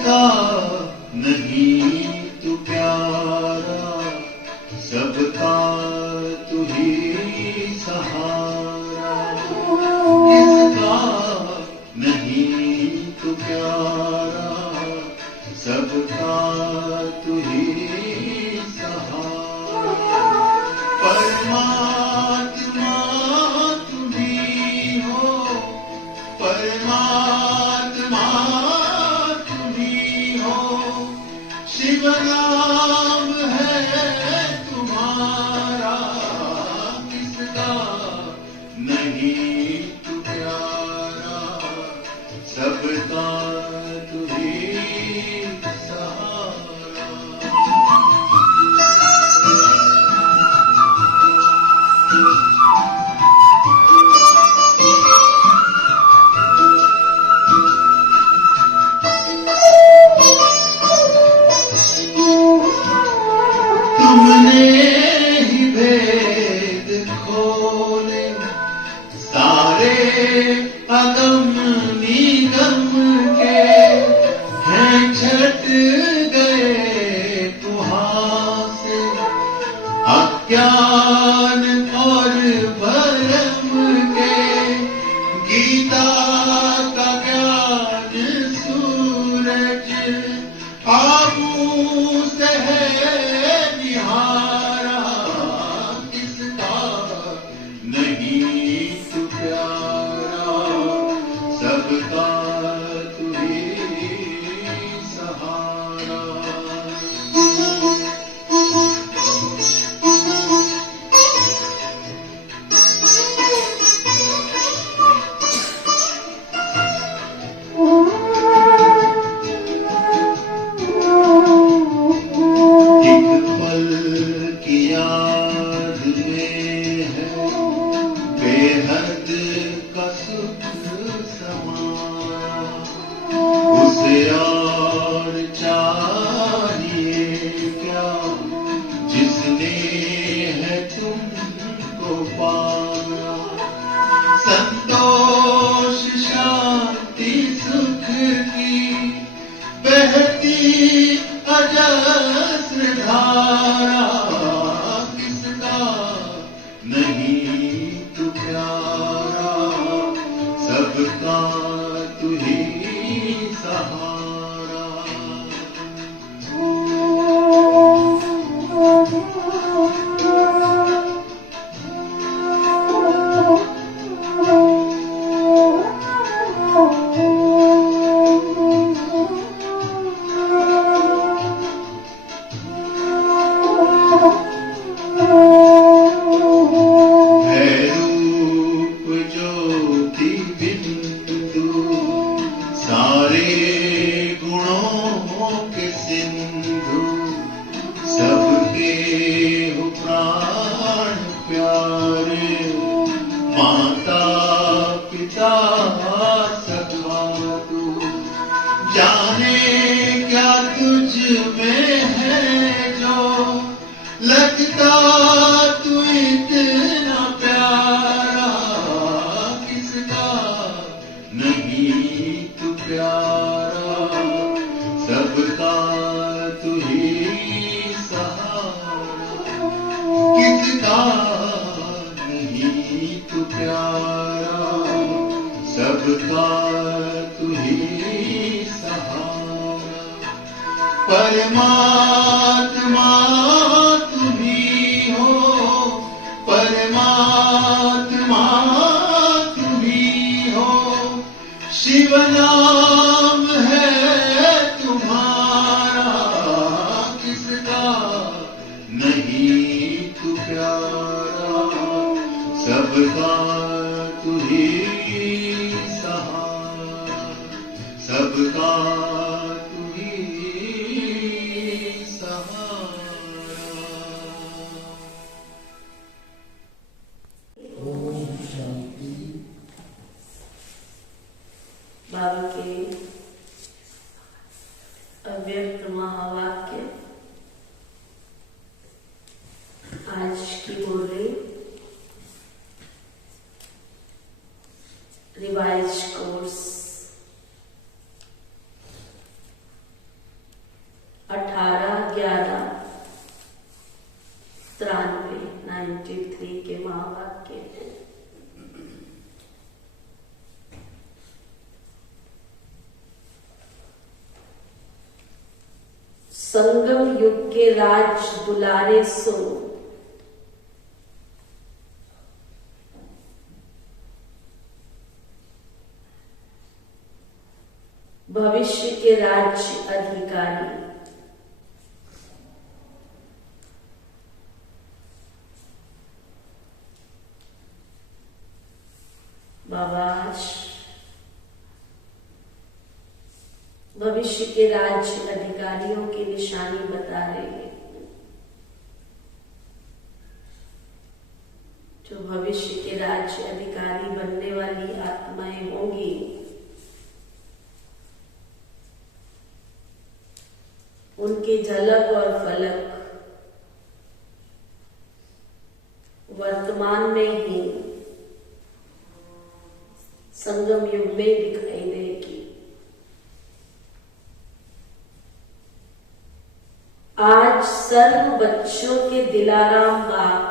किसका नहीं तू प्यारा, सबका तू ही सहारा। किसका नहीं तू प्यारा, सबका तू ही सहारा। परमात्मा तुम ही हो, परमात्मा तुम ही हो, शिव नाम है तुम्हारा। किसका नहीं तू प्यारा, सबका तू ही सहारा। तुमने ही भेद खोले सारे अगम निगम के, हैं छट गए तुहां से अज्ञान और भरम के। गीता का ज्ञान सूरज आबू से है निहारा। किसका नहीं तू प्यारा, सबका तू ही सहारा। एक पल की याद में है बेहद का सुख समाया, उसे और चाहिए क्या जिसने है तुमको पाया। संतोष शांति सुख की बहती अजस्र धारा। किसका नहीं तू प्यारा, सबका तू ही सहारा। है रूप ज्योति बिंदु, सारे गुणों के सिंधु, सबके हो प्राण प्यारे। माता पिता सखा तू, जाने क्या तुझ में है जो लगता तू इतना प्यारा। किसका नहीं तू प्यारा, सबका तू ही सहारा। किसका नहीं तू प्यारा, सबका तू ही सहारा। परमात्मा तुम ही हो, परमात्मा तुम ही हो, शिव नाम है तुम्हारा। किसका नहीं तू प्यारा, सबका तू ही सहारा। सबका तू ही सहारा। ओम शांति। बाबा के अव्यक्त महावाक्य आज की बोली रिवाइज कोर्स संगम युग के राज दुलारे सो, भविष्य के राज्य अधिकारी। बाबा आज भविष्य के राज्य अधिकारियों की निशानी बता रहे हैं, जो भविष्य के राज्य अधिकारी बनने वाली आत्माएं होंगी, उनके झलक और फलक वर्तमान में ही संगम युग में दिखाई देगी। आज सर्व बच्चों के दिलाराम बाप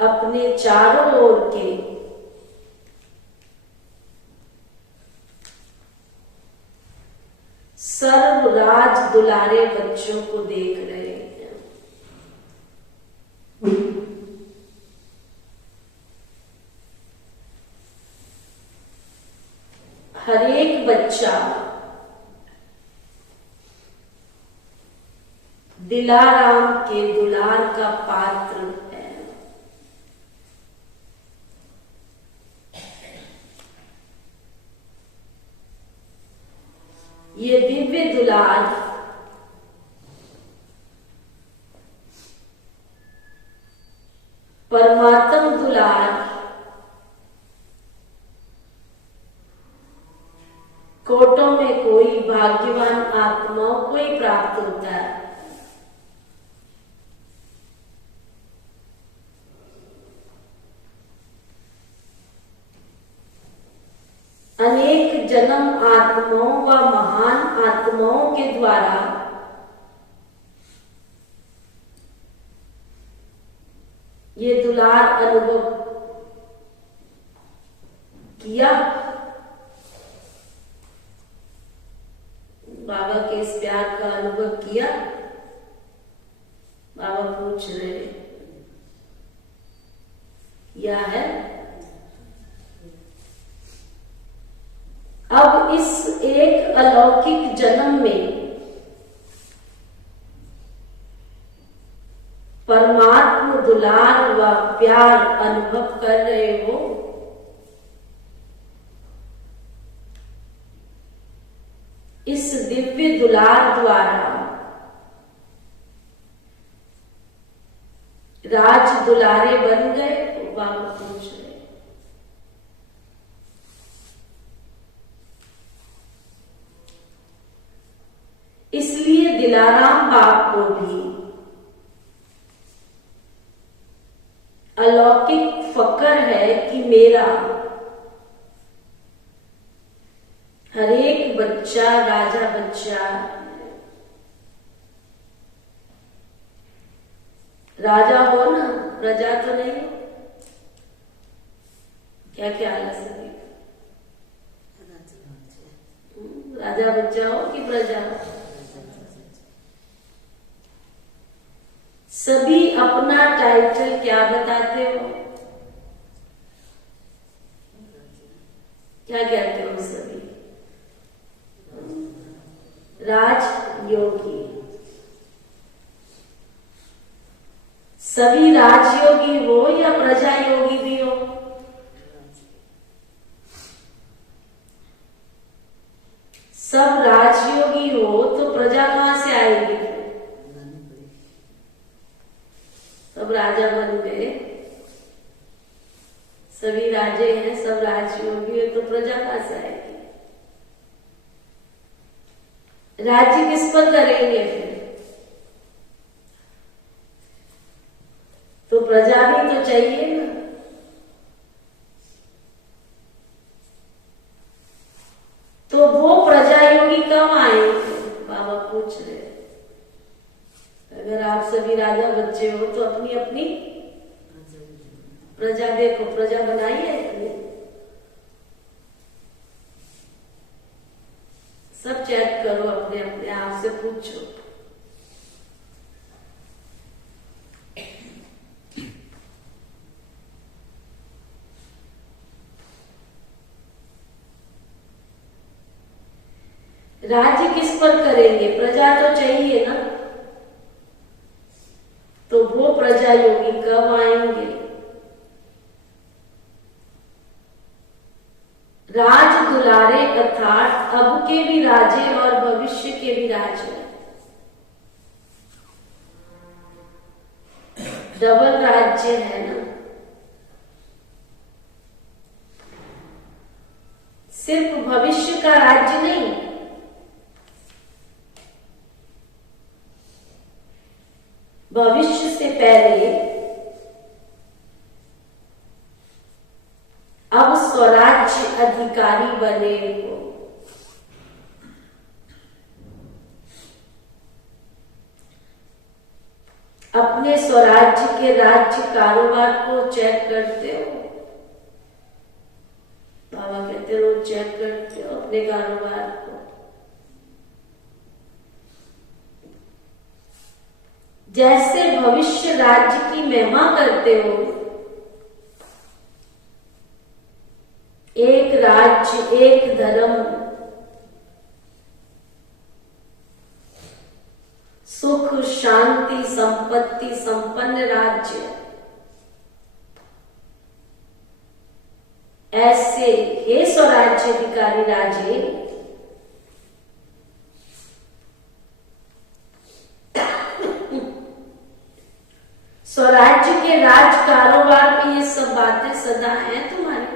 अपने चारों ओर के सर्व राज दुलारे बच्चों को देख रहे हैं। हर एक बच्चा दिलाराम के दुलार का पात्र है। ये दिव्य दुलार परमात्म दुलार कोटों में कोई भाग्यवान आत्माओं को ही प्राप्त होता है। अनेक जन्म आत्माओं व महान आत्माओं के द्वारा ये दुलार अनुभव किया। बाबा के इस प्यार का अनुभव किया। बाबा पूछ रहे किया है। अब इस एक अलौकिक जन्म में परमात्मा दुलार व प्यार अनुभव कर रहे हो। इस दिव्य दुलार द्वारा राज दुलारे बन गए। तो बाबा पूछ रहे इसलिए दिलाराम बाप को भी अलौकिक फकर है कि मेरा हर एक बच्चा राजा बच्चा, राजा हो ना, प्रजा तो नहीं हो। क्या ख्याल है सभी? राजा बच्चा हो कि प्रजा हो? सभी अपना टाइटल क्या बताते हो? क्या कहते हो सभी? राजयोगी। सभी राजयोगी हो या प्रजा योगी भी हो? सब राजयोगी हो तो प्रजा कहां से आएगी? सब राजा बन गए, सभी राजे हैं, सब राजयोगी है, तो प्रजा कहां से आएगी? राज्य किस पर करेंगे फिर? तो प्रजा भी तो चाहिए ना। तो वो प्रजा योगी कब आएंगे? बाबा पूछ रहे। अगर आप सभी राजा बच्चे हो तो अपनी अपनी प्रजा देखो, प्रजा बनाई है। पूछो। राज्य किस पर करेंगे? प्रजा तो चाहिए ना। तो वो प्रजा योगी कब आएंगे? राज दुलारे अर्थात अब के भी राजे और भविष्य के भी राजे। डबल राज्य है ना। सिर्फ भविष्य का राज्य नहीं, भविष्य से पहले अब स्वराज्य अधिकारी बने हो। अपने स्वराज्य के राज्य कारोबार को चेक करते हो? बाबा कहते रोज चेक करते हो अपने कारोबार को? जैसे भविष्य राज्य की महिमा करते हो, एक राज्य एक धर्म, सुख शांति संपत्ति संपन्न राज्य, ऐसे हे स्वराज्य अधिकारी राजे स्वराज्य के राज कारोबार में ये सब बातें सदा हैं तुम्हारी।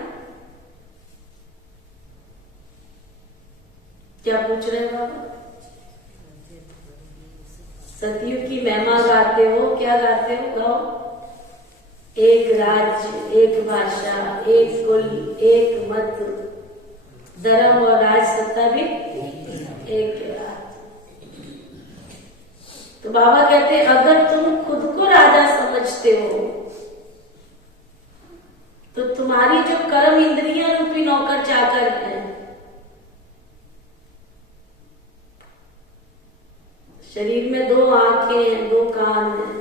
क्या पूछ रहे हो बाबा? सतयुग की महिमा गाते हो? क्या गाते हो? गाओ। एक राज्य, एक भाषा, एक कुल, एक मत, धर्म और राज सत्ता भी एक राज। तो बाबा कहते हैं अगर तुम खुद को राजा समझते हो तो तुम्हारी जो कर्म इंद्रियां रूपी नौकर चाकर हैं, शरीर में 2 आंखें हैं, 2 कान हैं,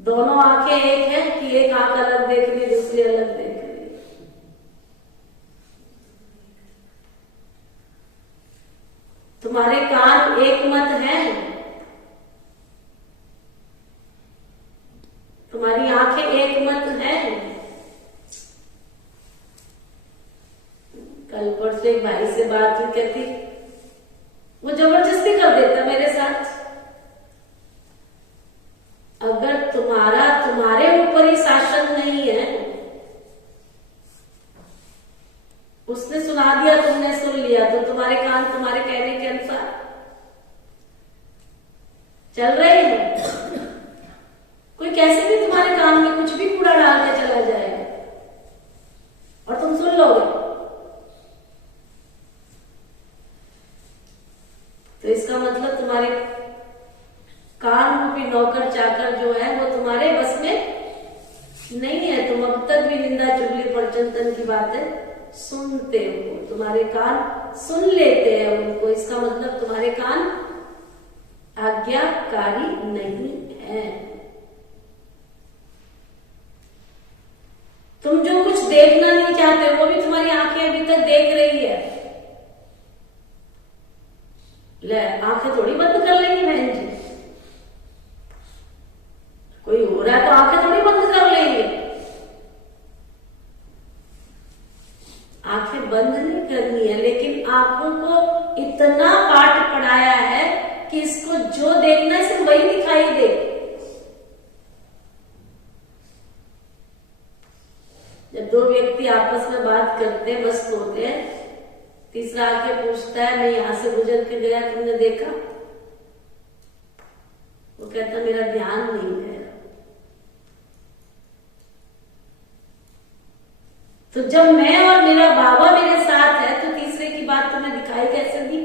दोनों आंखें एक है कि एक आंख अलग देख रही, दूसरी अलग देख रही? तुम्हारे कान एक मत हैं, तुम्हारी आंखें एक मत हैं। कल परसों एक भाई से बात हुई, कहती वो जबरदस्ती कर देता मेरे साथ। अगर तुम्हारे ऊपर ही शासन नहीं है, उसने सुना दिया, तुमने सुन लिया, तो तुम्हारे कान तुम्हारे कहने के अनुसार चल रहे हैं। कोई कैसे भी तुम्हारे कान में कुछ भी कूड़ा डाल के चला जाएगा और तुम सुन लोगे। तो इसका मतलब तुम्हारे कान रूपी नौकर चाकर जो है वो तुम्हारे बस में नहीं है। तुम अब तक भी निंदा चुगली प्रचंतन की बातें सुनते हो, तुम्हारे कान सुन लेते हैं उनको। इसका मतलब तुम्हारे कान आज्ञाकारी नहीं है। तुम जो कुछ देखना नहीं चाहते वो भी तुम्हारी आंखें अभी तक देख रही है। ले आंखें थोड़ी बंद कर लेंगी बहन जी, कोई हो रहा है तो आंखें थोड़ी बंद कर लेंगे। आंखें बंद नहीं करनी है, लेकिन आंखों को इतना पाठ पढ़ाया है कि इसको जो देखना है सिर्फ वही दिखाई दे। जब 2 व्यक्ति आपस में बात करते हैं, मस्त होते हैं, तीसरा आके पूछता है मैं यहां से गुजर के गया, तुमने देखा? वो कहता मेरा ध्यान नहीं है। तो जब मैं और मेरा बाबा मेरे साथ है तो तीसरे की बात तुम्हें दिखाई कैसे दी?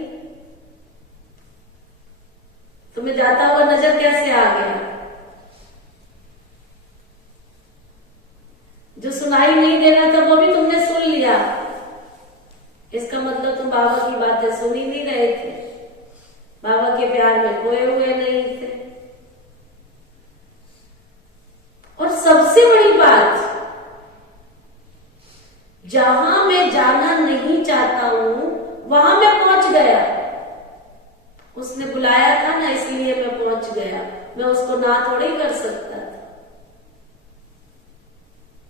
तुम्हें जाता हुआ नजर कैसे आ गया? जो सुनाई नहीं देना था वो भी तुमने सुन लिया। इसका मतलब तुम बाबा की बातें सुन ही नहीं रहे थे, बाबा के प्यार में खोए हुए नहीं थे। और सबसे बड़ी बात, जहां मैं जाना नहीं चाहता हूं वहां मैं पहुंच गया। उसने बुलाया था ना, इसलिए मैं पहुंच गया। मैं उसको ना थोड़ी कर सकता था।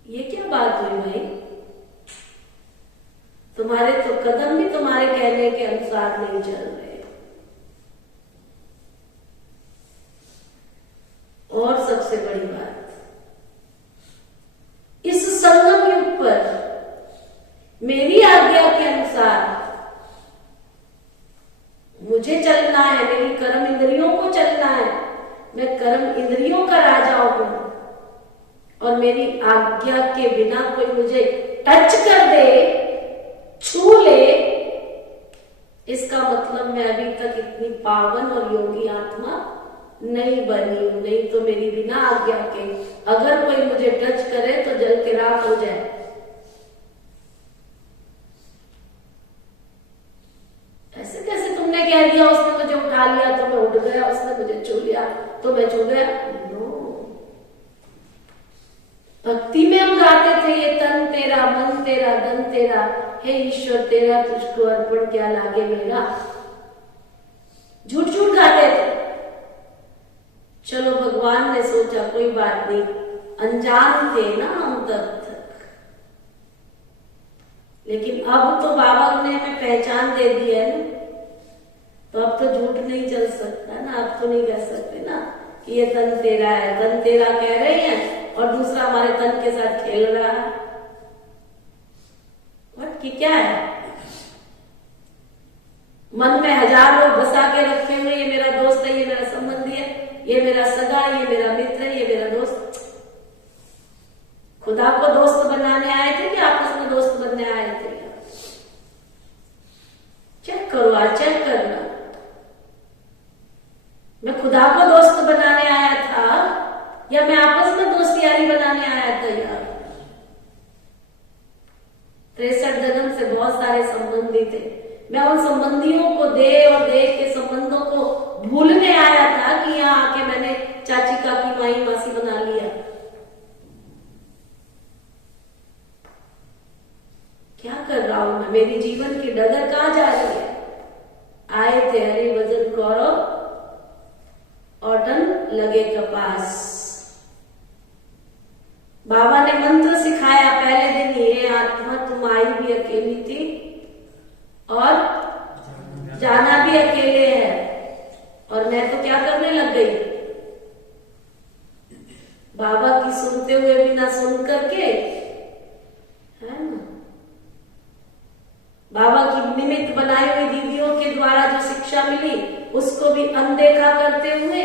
ये क्या बात हुई भाई? तुम्हारे तो कदम भी तुम्हारे कहने के अनुसार नहीं चल रहे। और सबसे बड़ी बात, इस संगम युग पर मेरी आज्ञा के अनुसार मुझे चलना है, मेरी कर्म इंद्रियों को चलना है। मैं कर्म इंद्रियों का राजा हूं और मेरी आज्ञा के बिना कोई मुझे टच कर दे, छू ले, इसका मतलब मैं अभी तक इतनी पावन और योगी आत्मा नहीं बनी हूं। नहीं तो मेरी बिना आज्ञा के अगर कोई मुझे टच करे तो जल के राख हो जाए। ऐसे कैसे तुमने कह दिया उसने मुझे उठा लिया तो मैं उठ गया, उसने मुझे छू लिया तो मैं छू गया? नो। भक्ति में हम गाते थे, ये तन तेरा, मन तेरा, धन तेरा, हे ईश्वर तेरा तुझको अर्पण क्या लागे मेरा। झूठ झूठ गाते थे। चलो भगवान ने सोचा कोई बात नहीं, अनजान थे ना हम तब तक, लेकिन अब तो बाबा ने हमें पहचान दे दी है ना, तो अब तो झूठ नहीं चल सकता ना। अब तो नहीं कह सकते ना कि ये तन तेरा है, तन तेरा कह रहे हैं और दूसरा हमारे तन के साथ खेल रहा है। व्हाट की क्या है? मन में हजार लोग बसा के रखे हुए, ये मेरा दोस्त है, ये मेरा संबंधी है, ये मेरा सगा, ये मेरा मित्र है, ये मेरा दोस्त। खुदा को दोस्त बनाने आए थे कि आपस में दोस्त बनने आए थे? चेक करो, आज चेक करना। मैं खुदा को दोस्त बनाने आया था या मैं आपस में दोस्त यारी बनाने आया था? यार 63 जन्म से बहुत सारे संबंधी थे। मैं उन संबंधियों को दे और दे के संबंधों को भूलने आया था कि यहाँ आके मैंने चाची काकी माई मासी बना लिया। क्या कर रहा हूं मैं? मेरी जीवन की डगर कहां जा रही है? आए थे हरि भजन करो औटन लगे कपास। बाबा ने मंत्र सिखाया पहले दिन, ये आत्मा तुम आई भी अकेली थी और जाना भी अकेले है। और मैं तो क्या करने लग गई? बाबा की सुनते हुए भी ना सुन करके, है ना, बाबा की निमित्त बनाई हुई दीदियों के द्वारा जो शिक्षा मिली उसको भी अनदेखा करते हुए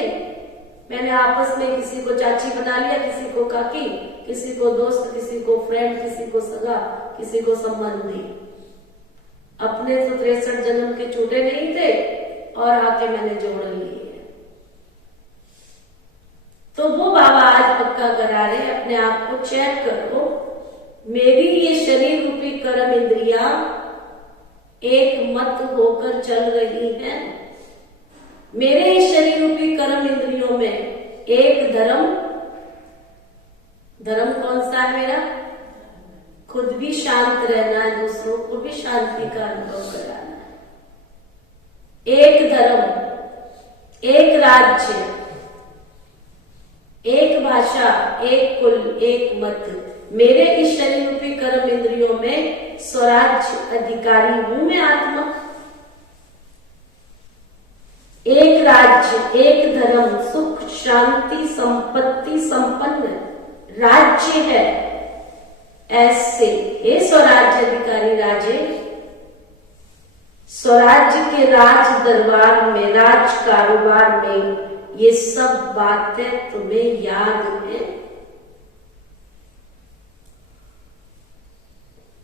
मैंने आपस में किसी को चाची बना लिया, किसी को काकी, किसी को दोस्त, किसी को फ्रेंड, किसी को सगा, किसी को संबंधी। अपने तो 63 जन्म के छूटे नहीं थे और आके मैंने जोड़ लिए। तो वो बाबा आज पक्का करा रहे, अपने आप को चेक करो। मेरी ये शरीर रूपी कर्म इंद्रिया एक मत होकर चल रही है। मेरे इस शरीर रूपी कर्म इंद्रियों में एक धर्म, धर्म कौन सा है मेरा? खुद भी शांत रहना है, दूसरों को भी शांति का अनुभव कराना है। एक धर्म, एक राज्य, एक भाषा, एक कुल, एक मत। मेरे इस शरीर रूपी कर्म इंद्रियों में स्वराज्य अधिकारी हूं मैं आत्मा। एक राज्य, एक धर्म, सुख शांति संपत्ति संपन्न राज्य है। ऐसे हे स्वराज्य अधिकारी राजे, स्वराज्य के राज दरबार में, राज कारोबार में ये सब बातें तुम्हें याद है?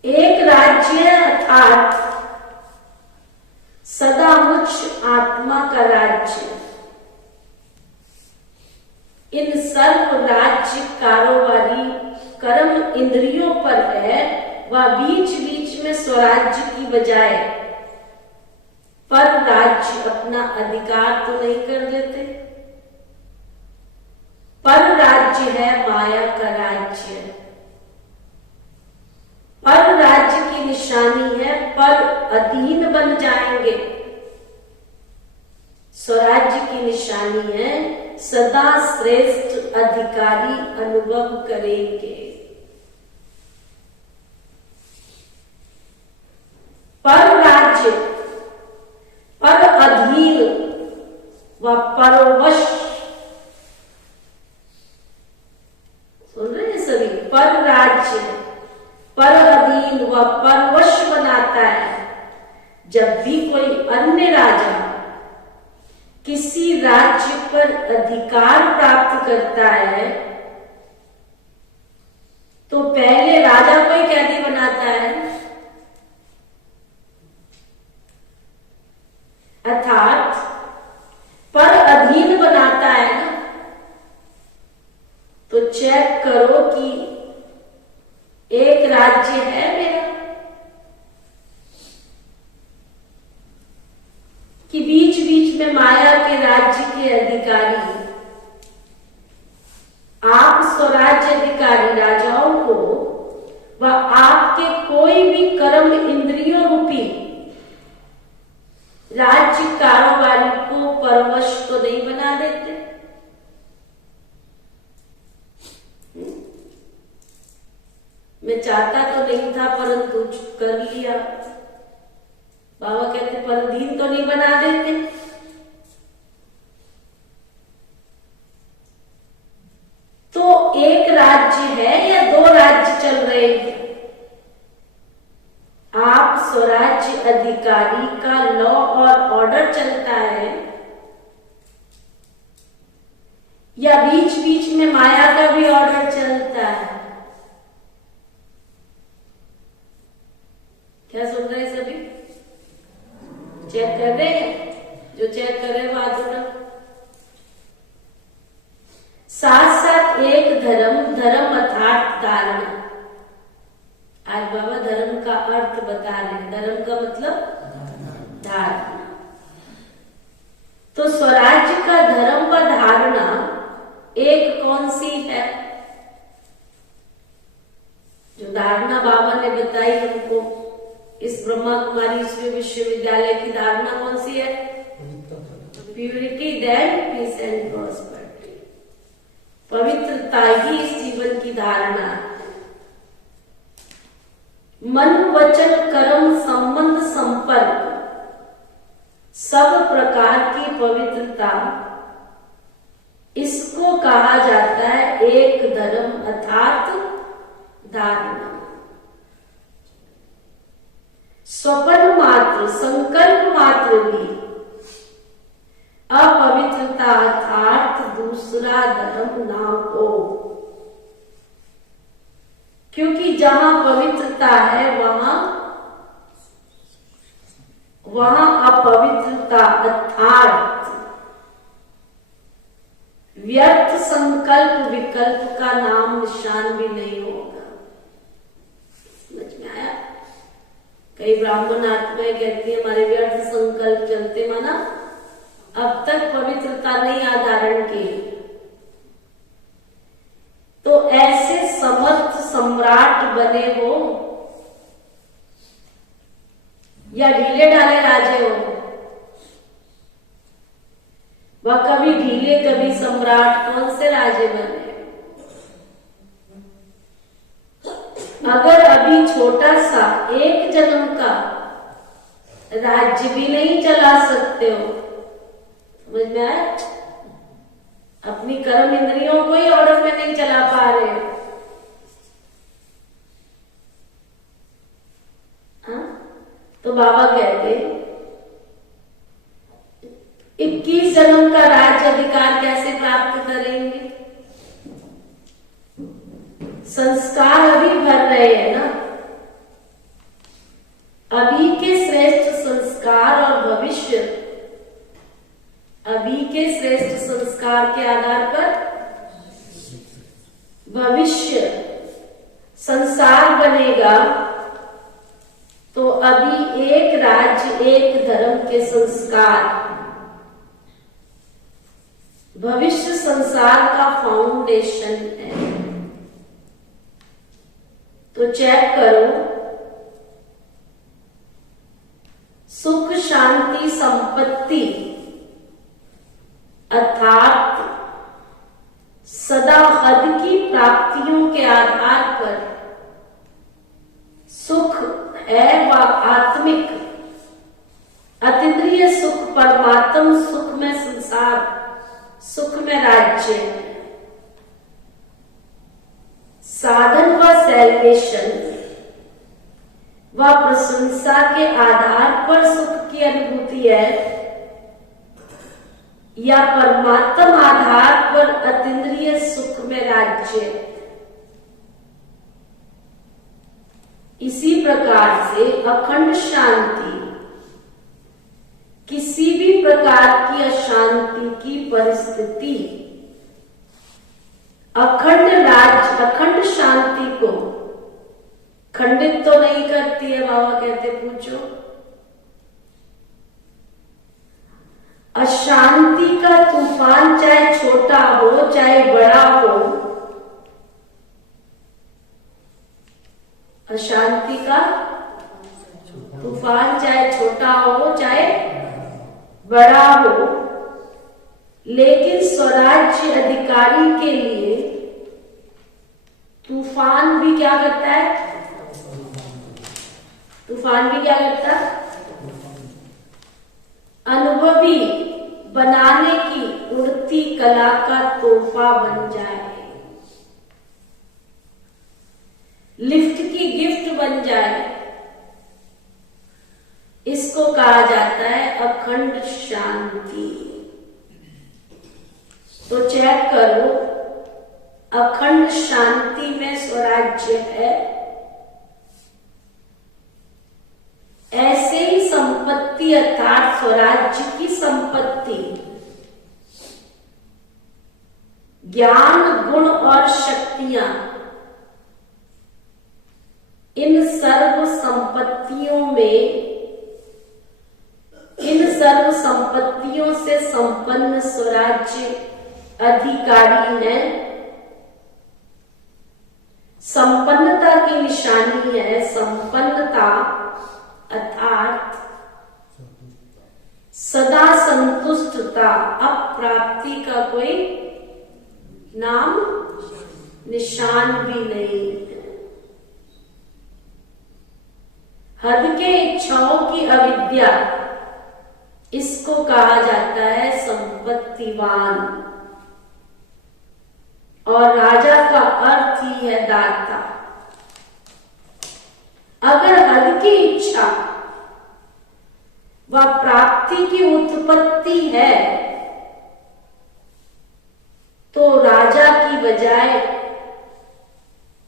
एक राज्य अर्थात सदा मुझ आत्मा का राज्य। इन सर्व राज्य कारोबारी कर्म इंद्रियों पर है, वह बीच बीच बीच में स्वराज्य की बजाय पर राज्य अपना अधिकार तो नहीं कर लेते? पर राज्य है माया का राज्य। पर राज्य की निशानी है पर अधीन बन जाएंगे। स्वराज्य की निशानी है सदा श्रेष्ठ अधिकारी अनुभव करेंगे। पर राज्य, पर अधीन व परवश, सुन रहे हैं सभी? पर राज्य, पर अधीन व परवश बनाता है। जब भी कोई अन्य राजा किसी राज्य पर अधिकार प्राप्त करता है तो पहले राजा को ही कैदी बनाता है, अर्थात पर अधीन बनाता है ना। तो चेक करो कि एक राज्य है मेरा कि बीच बीच में माया के राज्य के अधिकारी, आप स्वराज्य अधिकारी राजाओं को व आपके कोई भी कर्म इंद्रियों रूपी राज्य कारोबारी को परवश तो नहीं बना देते? मैं चाहता तो नहीं था परंतु कर लिया। बाबा कहते परधीन तो नहीं बना देते? तो एक राज्य है या दो राज्य चल रहे हैं? आप स्वराज्य अधिकारी का लॉ और ऑर्डर चलता है या बीच बीच में माया का भी ऑर्डर चलता है? क्या सुन रहे हैं सभी? चेक कर रहे हैं? जो चेक कर रहे हैं बात उठा। साथ साथ एक धर्म अर्थात धारणा। आज बाबा धर्म का अर्थ बता रहे हैं। धर्म का मतलब धारणा। तो स्वराज्य का धर्म व धारणा एक कौन सी है? जो धारणा बाबा ने बताई हमको, इस ब्रह्मा कुमारी विश्वविद्यालय की धारणा कौन सी है? Purity then peace and prosperity. पवित्रता ही इस जीवन की धारणा है। मन वचन कर्म संबंध संपर्क सब प्रकार की पवित्रता, इसको कहा जाता है एक धर्म अर्थात धारणा। स्वप्न मात्र संकल्प मात्र भी अपवित्रता अर्थात दूसरा धर्म ना हो, क्योंकि जहां पवित्रता है वहां अपवित्रता अर्थात व्यर्थ संकल्प विकल्प का नाम निशान भी नहीं होगा। समझ में आया? कई ब्राह्मण आत्माएं कहती है हमारे व्यर्थ संकल्प चलते, माना अब तक पवित्रता नहीं आधारण की। तो ऐसे समर्थ सम्राट बने हो या ढीले ढाले राजे हो, वह कभी ढीले कभी सम्राट, कौन से राजे बने? अगर अभी छोटा सा एक जन्म का राज्य भी नहीं चला सकते हो, समझ में आया? अपनी कर्म इंद्रियों को ही ऑर्डर में नहीं चला पा रहे हो। तो बाबा कहते 21 जन्म का राज्य अधिकार कैसे प्राप्त करेंगे? संस्कार अभी भर रहे हैं ना, अभी के श्रेष्ठ संस्कार और भविष्य, अभी के श्रेष्ठ संस्कार के आधार पर भविष्य संसार बनेगा तो अभी एक राज्य एक धर्म के संस्कार भविष्य संसार का फाउंडेशन है। तो चेक करो, सुख शांति संपत्ति अर्थात सदा हद की प्राप्तियों के आधार पर सुख है वह आत्मिक अतीन्द्रिय सुख, परमात्म सुख में संसार सुख में राज्य, साधन व सेल्वेशन व प्रशंसा के आधार पर सुख की अनुभूति है या परमात्म आधार पर अतीन्द्रिय सुख में राज्य। इसी प्रकार से अखंड शांति किसी भी प्रकार की अशांति की परिस्थिति अखंड राज्य अखंड शांति को खंडित तो नहीं करती है। बाबा कहते पूछो, अशांति का तूफान चाहे छोटा हो चाहे बड़ा हो, अशांति का तूफान चाहे छोटा हो चाहे बड़ा हो, लेकिन स्वराज्य अधिकारी के लिए तूफान भी क्या करता है? तूफान भी क्या करता है? अनुभवी बनाने की उड़ती कला का तोहफा बन जाए, लिफ्ट की गिफ्ट बन जाए। इसको कहा जाता है अखंड शांति। तो चेक करो, अखंड शांति में स्वराज्य है। ऐसे ही संपत्ति अर्थात स्वराज्य की संपत्ति ज्ञान गुण और शक्तियां, इन सर्व संपत्तियों में इन सर्व संपत्तियों से संपन्न स्वराज्य अधिकारी है। संपन्नता की निशानी है। संपन्नता अर्थात सदा संतुष्टता, अप्राप्ति का कोई नाम निशान भी नहीं है। हद के इच्छाओं की अविद्या, इसको कहा जाता है संपत्तिवान। और राजा का अर्थ ही है दाता। अगर हद की इच्छा व प्राप्ति की उत्पत्ति है तो राजा की बजाय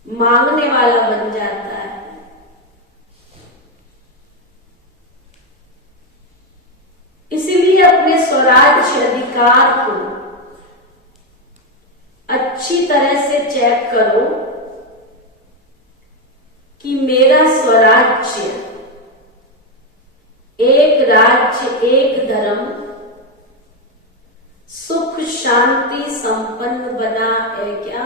मांगने वाला बन जाता है। इसीलिए अपने स्वराज्य अधिकार को अच्छी तरह से चेक करो कि मेरा स्वराज्य एक राज्य एक धर्म सुख शांति संपन्न बना है क्या?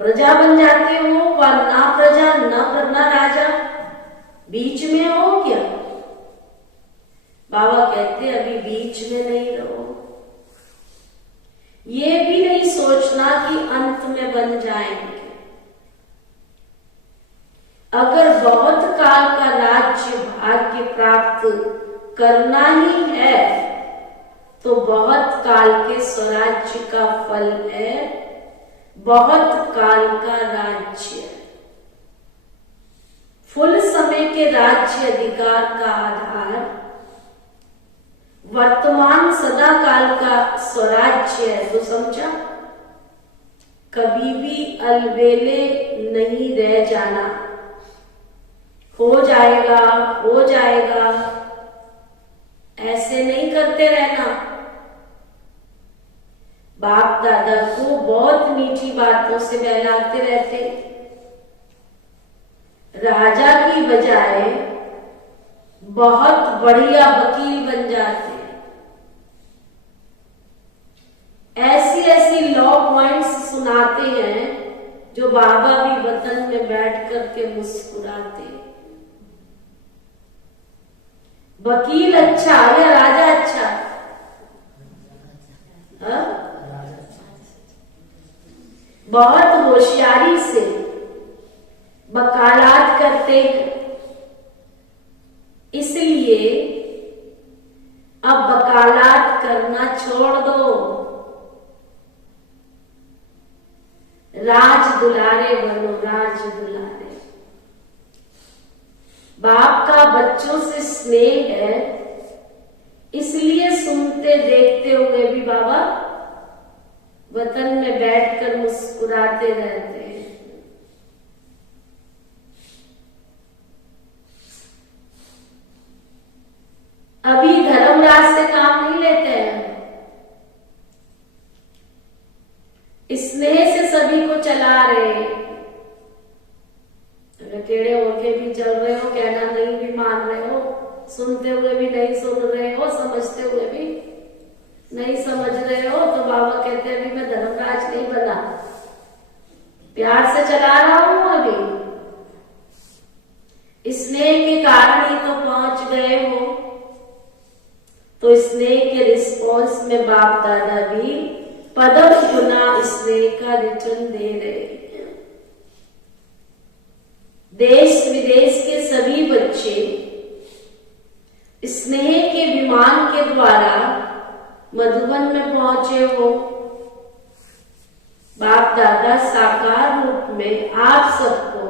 प्रजा बन जाते हो व ना प्रजा न राजा, बीच में हो क्या? बाबा कहते अभी बीच में नहीं रहो। ये भी नहीं सोचना कि अंत में बन जाएंगे। अगर बहुत काल का राज्य भाग्य प्राप्त करना ही है तो बहुत काल के स्वराज्य का फल है बहुत काल का राज्य। फुल समय के राज्य अधिकार का आधार वर्तमान सदा काल का स्वराज्य है। तो समझा, कभी भी अलबेले नहीं रह जाना। हो जाएगा ऐसे नहीं करते रहना। बाप दादा को बहुत मीठी बातों से बहलाते रहते, राजा की बजाय बहुत बढ़िया वकील बन जाते। ऐसी ऐसी लॉ पॉइंट्स सुनाते हैं जो बाबा भी वतन में बैठ करके मुस्कुराते। वकील अच्छा या राजा अच्छा? हा? बहुत होशियारी से वकालत करते हैं, इसलिए अब वकालत करना छोड़ दो, राज दुलारे बनो, राज दुलारे। बाप का बच्चों से स्नेह है, इसलिए सुनते देखते हुए भी बाबा वतन में बैठकर मुस्कुराते रहते हैं। अभी धर्मराज से काम नहीं लेते हैं, स्नेह से सभी को चला रहे हैं। अगर टेढ़े होके भी चल रहे हो, कहना नहीं भी मान रहे हो, सुनते हुए भी नहीं सुन रहे हो, समझते हुए भी नहीं समझ रहे हो, तो बाबा कहते हैं अभी मैं धर्मराज नहीं बना, प्यार से चला रहा हूं। अभी स्नेह के कारण ही तो पहुंच गए हो, तो स्नेह के रिस्पॉन्स में बाप दादा भी पदम गुना स्नेह का रिटर्न दे रहे हैं। देश विदेश के सभी बच्चे स्नेह के विमान के द्वारा मधुबन में पहुंचे हो। बाप दादा साकार रूप में आप सबको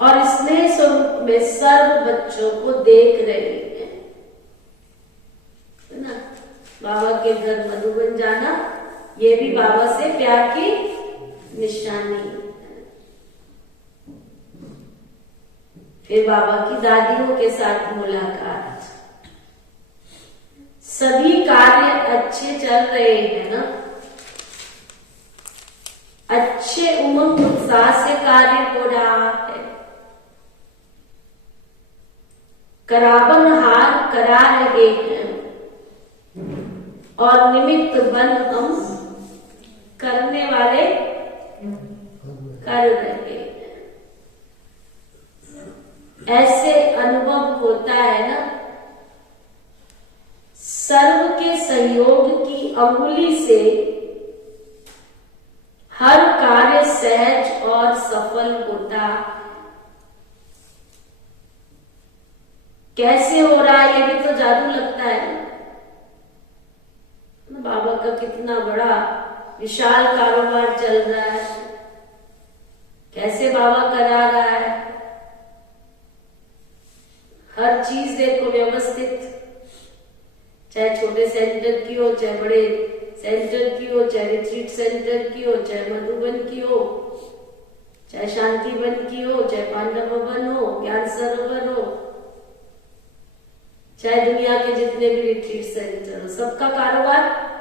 और स्नेह स्वरूप में सर्व बच्चों को देख रहे हैं, है ना। बाबा के घर मधुबन जाना ये भी बाबा से प्यार की निशानी है। फिर बाबा की दादियों के साथ मुलाकात। सभी कार्य अच्छे चल रहे हैं ना, अच्छे उमंग उत्साह से कार्य हो रहा है। करावन हार करा रहे हैं और निमित्त बन हम करने वाले कर रहे हैं। ऐसे अनुभव होता है ना, सर्व के सहयोग की अंगुली से हर कार्य सहज और सफल होता। कैसे हो रहा है ये भी तो जादू लगता है ना। बाबा का कितना बड़ा विशाल कारोबार चल रहा है, कैसे बाबा करा रहा है। हर चीज देखो व्यवस्थित, चाहे छोटे सेंटर की हो, चाहे बड़े सेंटर की हो, चाहे रिट्रीट सेंटर की हो, चाहे मधुबन की हो, चाहे शांति वन की हो, चाहे पांडव भवन हो, ज्ञान सरोवर हो, चाहे दुनिया के जितने भी रिट्रीट सेंटर हो, सबका कारोबार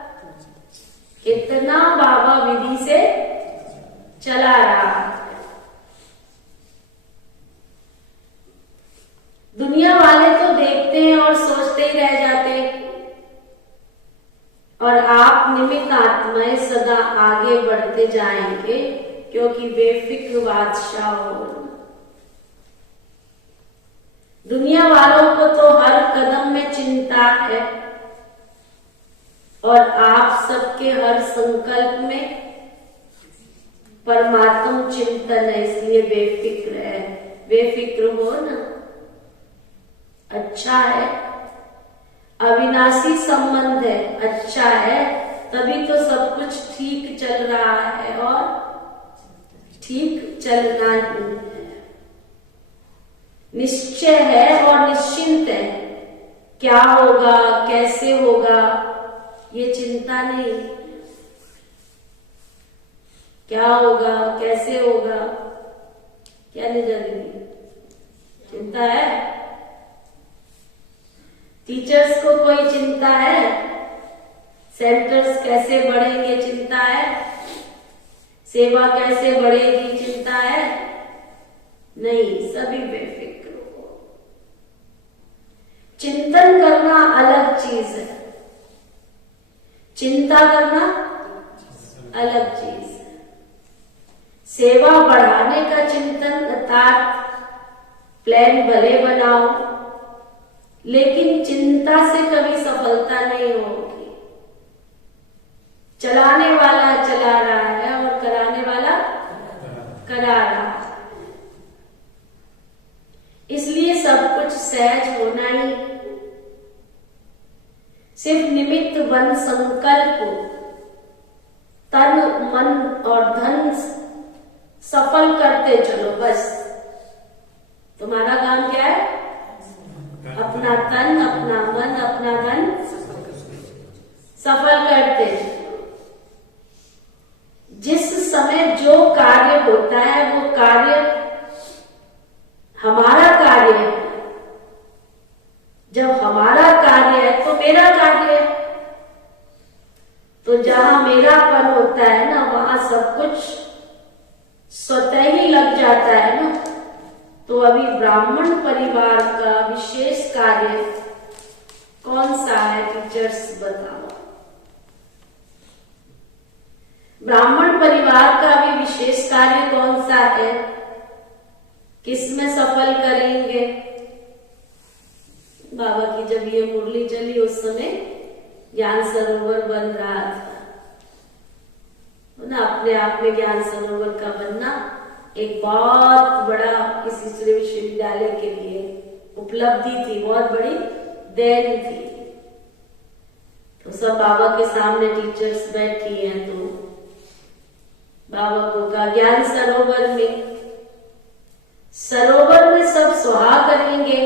कितना बाबा विधि से चला रहा है। दुनिया वाले तो देखते हैं और सोचते ही रह जाते हैं, और आप निमित्त आत्माएं सदा आगे बढ़ते जाएंगे, क्योंकि बेफिक्र बादशाह हो। दुनिया वालों को तो हर कदम में चिंता है, और आप सबके हर संकल्प में परमात्म चिंतन है, इसलिए बेफिक्र है। बेफिक्र हो ना, अच्छा है, अविनाशी संबंध है, अच्छा है, तभी तो सब कुछ ठीक चल रहा है और ठीक चलना ही है। निश्चय है और निश्चिंत है, क्या होगा कैसे होगा ये चिंता नहीं। क्या होगा कैसे होगा क्या नहीं जानेगी, चिंता है। टीचर्स को कोई चिंता है, सेंटर्स कैसे बढ़ेंगे चिंता है, सेवा कैसे बढ़ेगी चिंता है, नहीं, सभी बेफिक्र हो। चिंतन करना अलग चीज है, चिंता करना अलग चीज है। सेवा बढ़ाने का चिंतन अर्थात प्लान भले बनाओ, लेकिन चिंता से कभी सफलता नहीं होगी। चलाने वाला चला रहा है और कराने वाला करा रहा है। इसलिए सब कुछ सहज होना ही, सिर्फ निमित्त बन संकल्प तन मन और धन सफल करते चलो, बस। तुम्हारा काम क्या है? अपना तन, अपना मन, अपना धन सफल करते चलो। जिस समय जो कार्य होता है वो कार्य हमारा कार्य है। जब हमारा कार्य है तो मेरा कार्य है। तो जहां मेरापन होता है ना, वहां सब कुछ स्वतः ही लग जाता है ना। तो अभी ब्राह्मण परिवार का विशेष कार्य कौन सा है टीचर्स बताओ। ब्राह्मण परिवार का भी विशेष कार्य कौन सा है, किसमें सफल करेंगे। बाबा की जब ये मुरली चली उस समय ज्ञान सरोवर बन रहा था ना। अपने आप में ज्ञान सरोवर का बनना एक बहुत बड़ा इस ईश्वरीय विश्वविद्यालय के लिए उपलब्धि थी, बहुत बड़ी देन थी। तो सब बाबा के सामने टीचर्स बैठी हैं, तो बाबा को कहा ज्ञान सरोवर में सब सुहा करेंगे।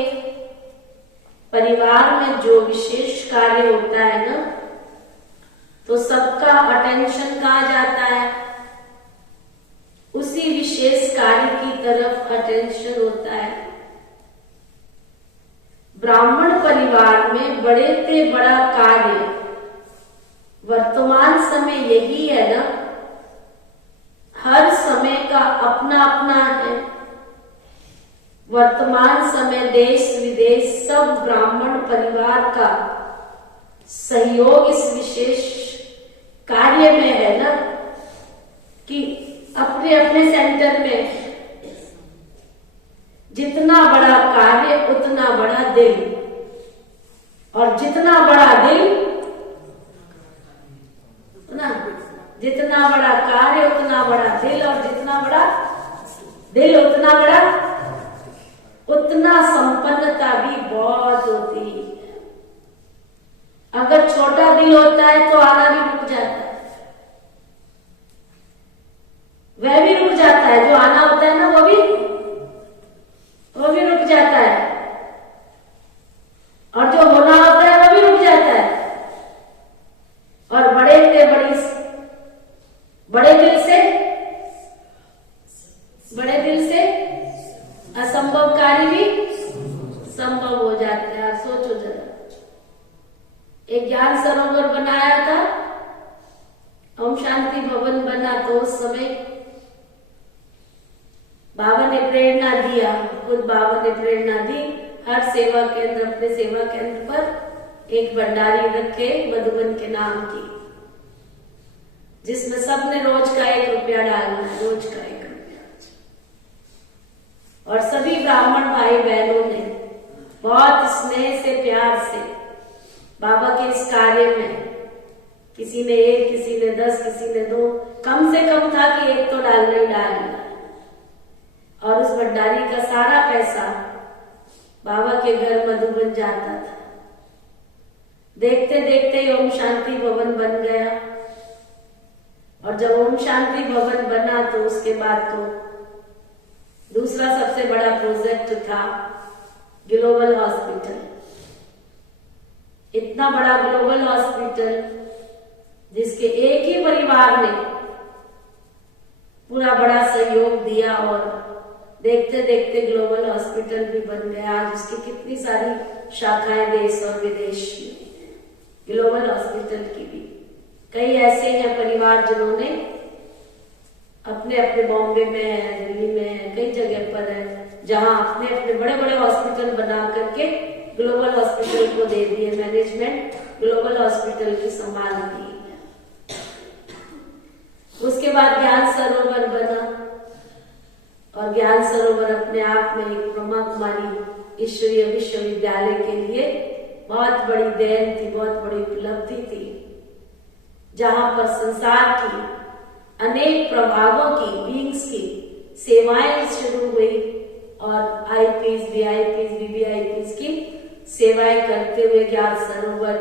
परिवार में जो विशेष कार्य होता है ना, तो सबका अटेंशन कहाँ जाता है, उसी विशेष कार्य की तरफ अटेंशन होता है। ब्राह्मण परिवार में बड़े से बड़ा कार्य वर्तमान समय यही है ना। हर समय का अपना अपना है। वर्तमान समय देश विदेश सब ब्राह्मण परिवार का सहयोग इस विशेष कार्य में है ना, कि अपने अपने सेंटर में जितना बड़ा कार्य उतना बड़ा दिल, और जितना बड़ा दिल ना, जितना बड़ा कार्य उतना बड़ा दिल, और जितना बड़ा दिल उतना संपन्नता भी बहुत होती है। अगर छोटा दिल होता है तो आना भी रुक जाता है, वह भी रुक जाता है। जो आना होता है ना वो भी रुक जाता है, और जो होना होता है वो भी रुक जाता है। और बड़े दिल से असंभव कार्य भी संभव हो जाते हैं। आप सोचो जरा, एक ज्ञान सरोवर बनाया था, ओम शांति भवन बना, तो उस समय बाबा ने प्रेरणा दिया, खुद बाबा ने प्रेरणा दी, हर सेवा केंद्र अपने सेवा केंद्र पर एक भंडारी रखे मधुबन के नाम की, जिसमें सबने रोज का 1 रुपया डालना है, रोज का 1 रुपया। और सभी ब्राह्मण भाई बहनों ने बहुत स्नेह से प्यार से बाबा के इस कार्य में, किसी ने 1, किसी ने 10, किसी ने 2, कम से कम था कि 1 तो डालना ही डालना। और उस भंडारी का सारा पैसा बाबा के घर मधुबन जाता था। देखते देखते ही ओम शांति भवन बन गया। और जब ओम शांति भवन बना तो उसके बाद तो दूसरा सबसे बड़ा प्रोजेक्ट था ग्लोबल हॉस्पिटल। इतना बड़ा ग्लोबल हॉस्पिटल जिसके एक ही परिवार ने पूरा बड़ा सहयोग दिया, और देखते देखते ग्लोबल हॉस्पिटल भी बन गया। आज उसकी कितनी सारी शाखाएं देश और विदेश में, ग्लोबल हॉस्पिटल की भी। कई ऐसे हैं परिवार जिन्होंने अपने अपने बॉम्बे में है, दिल्ली में है, कई जगह पर है, जहां अपने अपने बड़े बड़े हॉस्पिटल बना करके ग्लोबल हॉस्पिटल को दे दिए, मैनेजमेंट ग्लोबल हॉस्पिटल की संभाल दी। उसके बाद ज्ञान सरोवर बना और ज्ञान सरोवर अपने आप में एक ब्रह्मा कुमारी ईश्वरीय विश्वविद्यालय के लिए बहुत बड़ी देन थी, बहुत बड़ी उपलब्धि थी, जहां पर संसार की अनेक प्रभागों की, बीइंग्स की सेवाएं शुरू हुई और आईपीएस, वीआईपीएस, वीवीआईपीएस की सेवाएं करते हुए ज्ञान सरोवर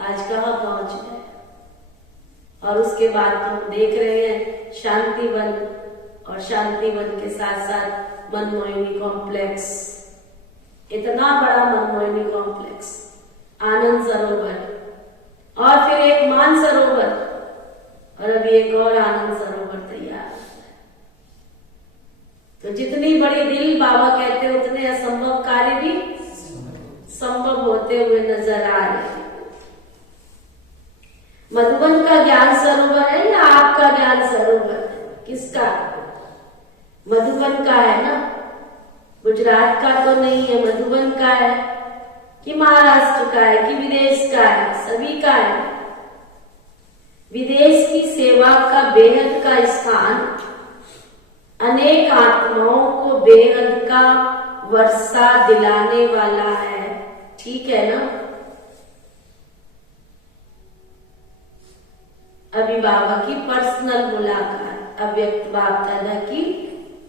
आज कहाँ पहुंच गए। और उसके बाद तो हम देख रहे हैं शांतिवन, और शांतिवन के साथ साथ मनमोहिनी कॉम्प्लेक्स, इतना बड़ा मनमोहिनी कॉम्प्लेक्स, आनंद सरोवर, और फिर एक मान सरोवर, और अभी एक और आनंद सरोवर तैयार। तो जितनी बड़ी दिल बाबा कहते हैं उतने असंभव कार्य भी संभव होते हुए नजर आ रहे हैं। मधुबन का ज्ञान सरोवर है या आपका ज्ञान सरोवर? किसका? मधुबन का है ना, गुजरात का तो नहीं है, मधुबन का है कि महाराष्ट्र का है कि विदेश का है? सभी का है। विदेश की सेवा का बेहद का स्थान अनेक आत्माओं को बेहद का वर्षा दिलाने वाला है, ठीक है ना। अभी बाबा की पर्सनल मुलाकात, अव्यक्त बाप दादा की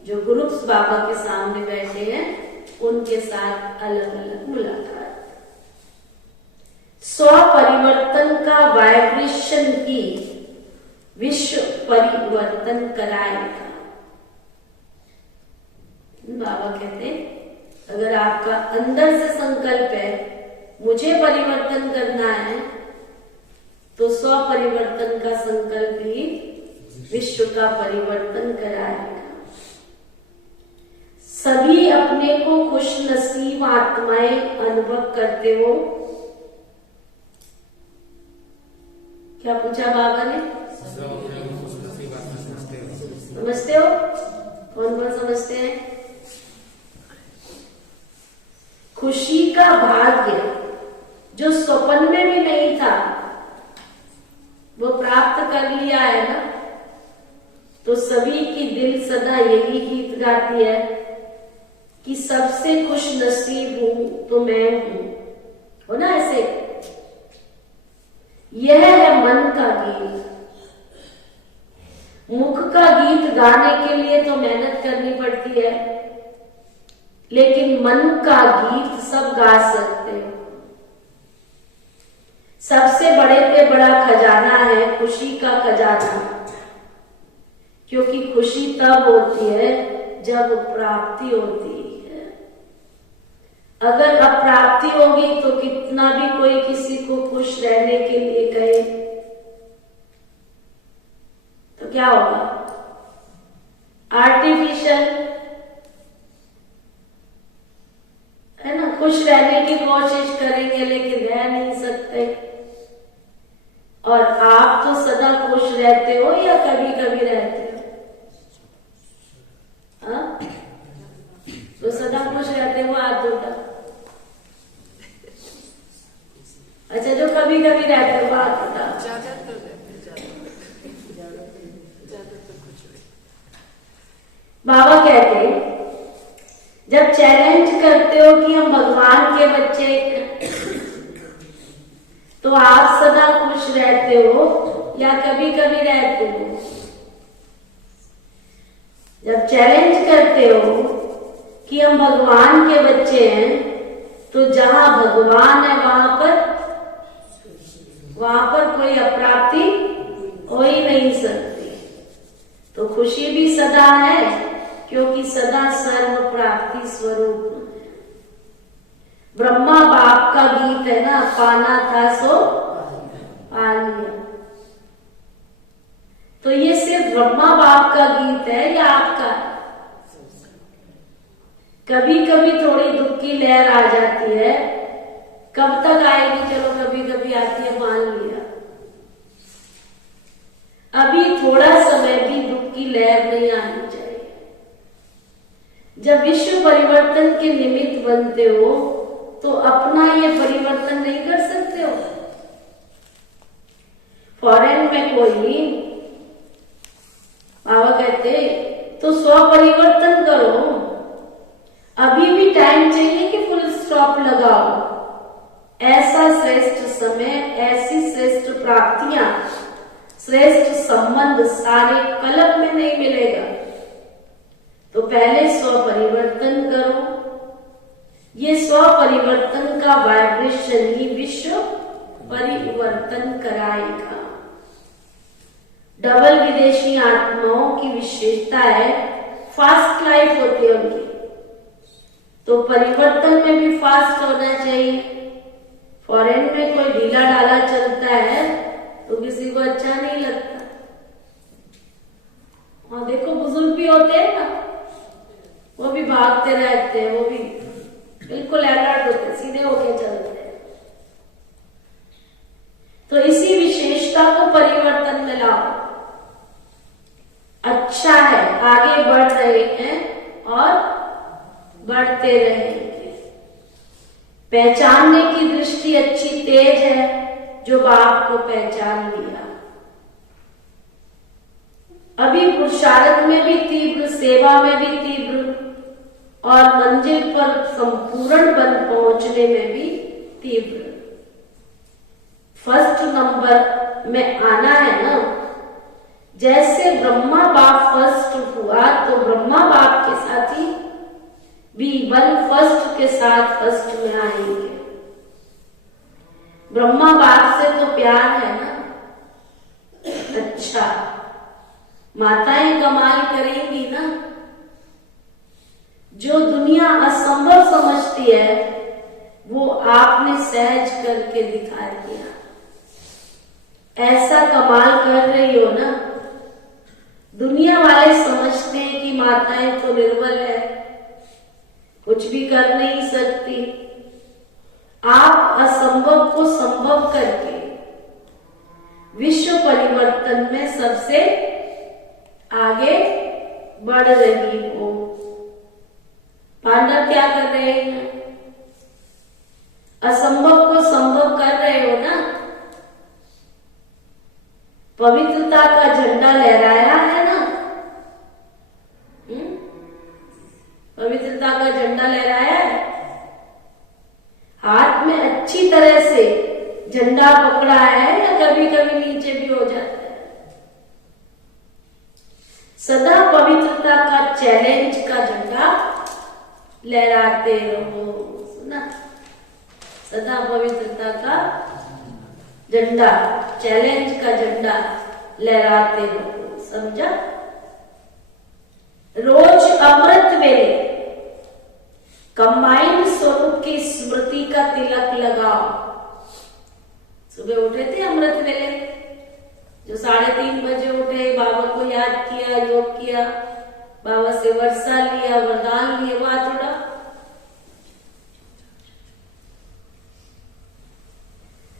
जो ग्रुप्स बाबा के सामने बैठे हैं उनके साथ अलग अलग मुलाकात। स्व परिवर्तन का वाइब्रेशन ही विश्व परिवर्तन कराएगा। बाबा कहते हैं अगर आपका अंदर से संकल्प है मुझे परिवर्तन करना है, तो स्व परिवर्तन का संकल्प ही विश्व का परिवर्तन कराएगा। सभी अपने को खुश नसीब आत्माएं अनुभव करते हो। क्या पूछा बाबा ने? समझते हो? कौन कौन समझते हैं? खुशी का भाग्य जो स्वप्न में भी नहीं था वो प्राप्त कर लिया है ना। तो सभी की दिल सदा यही गीत गाती है कि सबसे खुश नसीब हूं तो मैं हूं, हो ना ऐसे। यह है मन का गीत। मुख का गीत गाने के लिए तो मेहनत करनी पड़ती है, लेकिन मन का गीत सब गा सकते हो। सबसे बड़े पे बड़ा खजाना है खुशी का खजाना, क्योंकि खुशी तब होती है जब प्राप्ति होती है। अगर अप्राप्ति होगी तो कितना भी कोई किसी को खुश रहने के लिए कहे तो क्या होगा? आर्टिफिशियल है ना। खुश रहने की कोशिश करेंगे लेकिन रह नहीं सकते। और आप तो सदा खुश रहते हो या कभी कभी रहते हो? हाँ? तो सदा खुश रहते हो, हाथ उठा। अच्छा, जो कभी कभी रहते हो हाथ उठा। बाबा कहते हैं जब चैलेंज करते हो कि हम भगवान के बच्चे, तो आप सदा खुश रहते हो या कभी कभी रहते हो? जब चैलेंज करते हो कि हम भगवान के बच्चे हैं, तो जहां भगवान है वहां पर कोई अप्राप्ति हो ही नहीं सकती। तो खुशी भी सदा है, क्योंकि सदा सर्व प्राप्ति स्वरूप। ब्रह्मा बाप का गीत है ना, पाना था सो पा लिया। तो ये सिर्फ ब्रह्मा बाप का गीत है या आपका? कभी कभी थोड़ी दुख की लहर आ जाती है, कब तक आएगी? चलो कभी कभी आती है, मान लिया। परिवर्तन के निमित्त बनते हो तो अपना ये परिवर्तन नहीं कर सकते हो। फॉरेन में कोई बाबा कहते तो स्व परिवर्तन करो, अभी भी टाइम चाहिए कि फुल स्टॉप लगाओ। ऐसा श्रेष्ठ समय, ऐसी श्रेष्ठ प्राप्तियां, श्रेष्ठ संबंध सारे कल्प में नहीं मिलेगा। तो पहले स्व परिवर्तन करो। ये स्व परिवर्तन का वाइब्रेशन ही विश्व परिवर्तन कराएगा। डबल विदेशी आत्माओं की विशेषता है फास्ट लाइफ होती है उनकी, तो परिवर्तन में भी फास्ट होना चाहिए। फॉरेन में कोई ढीला ढाला चलता है तो किसी को अच्छा नहीं लगता। और देखो बुजुर्ग भी होते हैं ना, वो भी भागते रहते हैं, वो भी बिल्कुल अलर्ट होते हैं, सीधे होके चलते हैं। तो इसी विशेषता को परिवर्तन में लाओ। अच्छा है, आगे बढ़ रहे हैं और बढ़ते रहेंगे। पहचानने की दृष्टि अच्छी तेज है, जो बाप को पहचान लिया। अभी पुरुषार्थ में भी तीव्र, सेवा में भी तीव्र और मंजिल पर संपूर्ण बन पहुंचने में भी तीव्र। फर्स्ट नंबर में आना है ना। जैसे ब्रह्मा बाप फर्स्ट हुआ तो ब्रह्मा बाप के साथ ही भी वन फर्स्ट के साथ फर्स्ट में आएंगे। ब्रह्मा बाप से तो प्यार है ना। अच्छा, माताएं कमाल करेंगी ना। जो दुनिया असंभव समझती है वो आपने सहज करके दिखा दिया। ऐसा कमाल कर रही हो ना। दुनिया वाले समझते हैं कि माताएं तो निर्बल है, कुछ भी कर नहीं सकती। आप असंभव को संभव करके विश्व परिवर्तन में सबसे आगे बढ़ रही हो। पांडव क्या कर रहे हैं? असंभव को संभव कर रहे हो ना। पवित्रता का झंडा लहराया है ना। पवित्रता का झंडा लहराया है। हाथ में अच्छी तरह से झंडा पकड़ा है या कभी कभी नीचे भी हो जाता है। सदा पवित्रता का चैलेंज का झंडा लहराते रहो। सुना? सदा पवित्रता का झंडा, चैलेंज का झंडा लहराते रहो। समझा? रोज अमृत वेले कंबाइंड स्वरूप की स्मृति का तिलक लगाओ। सुबह उठे थे अमृत वेले, जो 3:30 बजे उठे, बाबा को याद किया, योग किया, बाबा से वर्षा लिया, वरदान लिए, वहां थोड़ा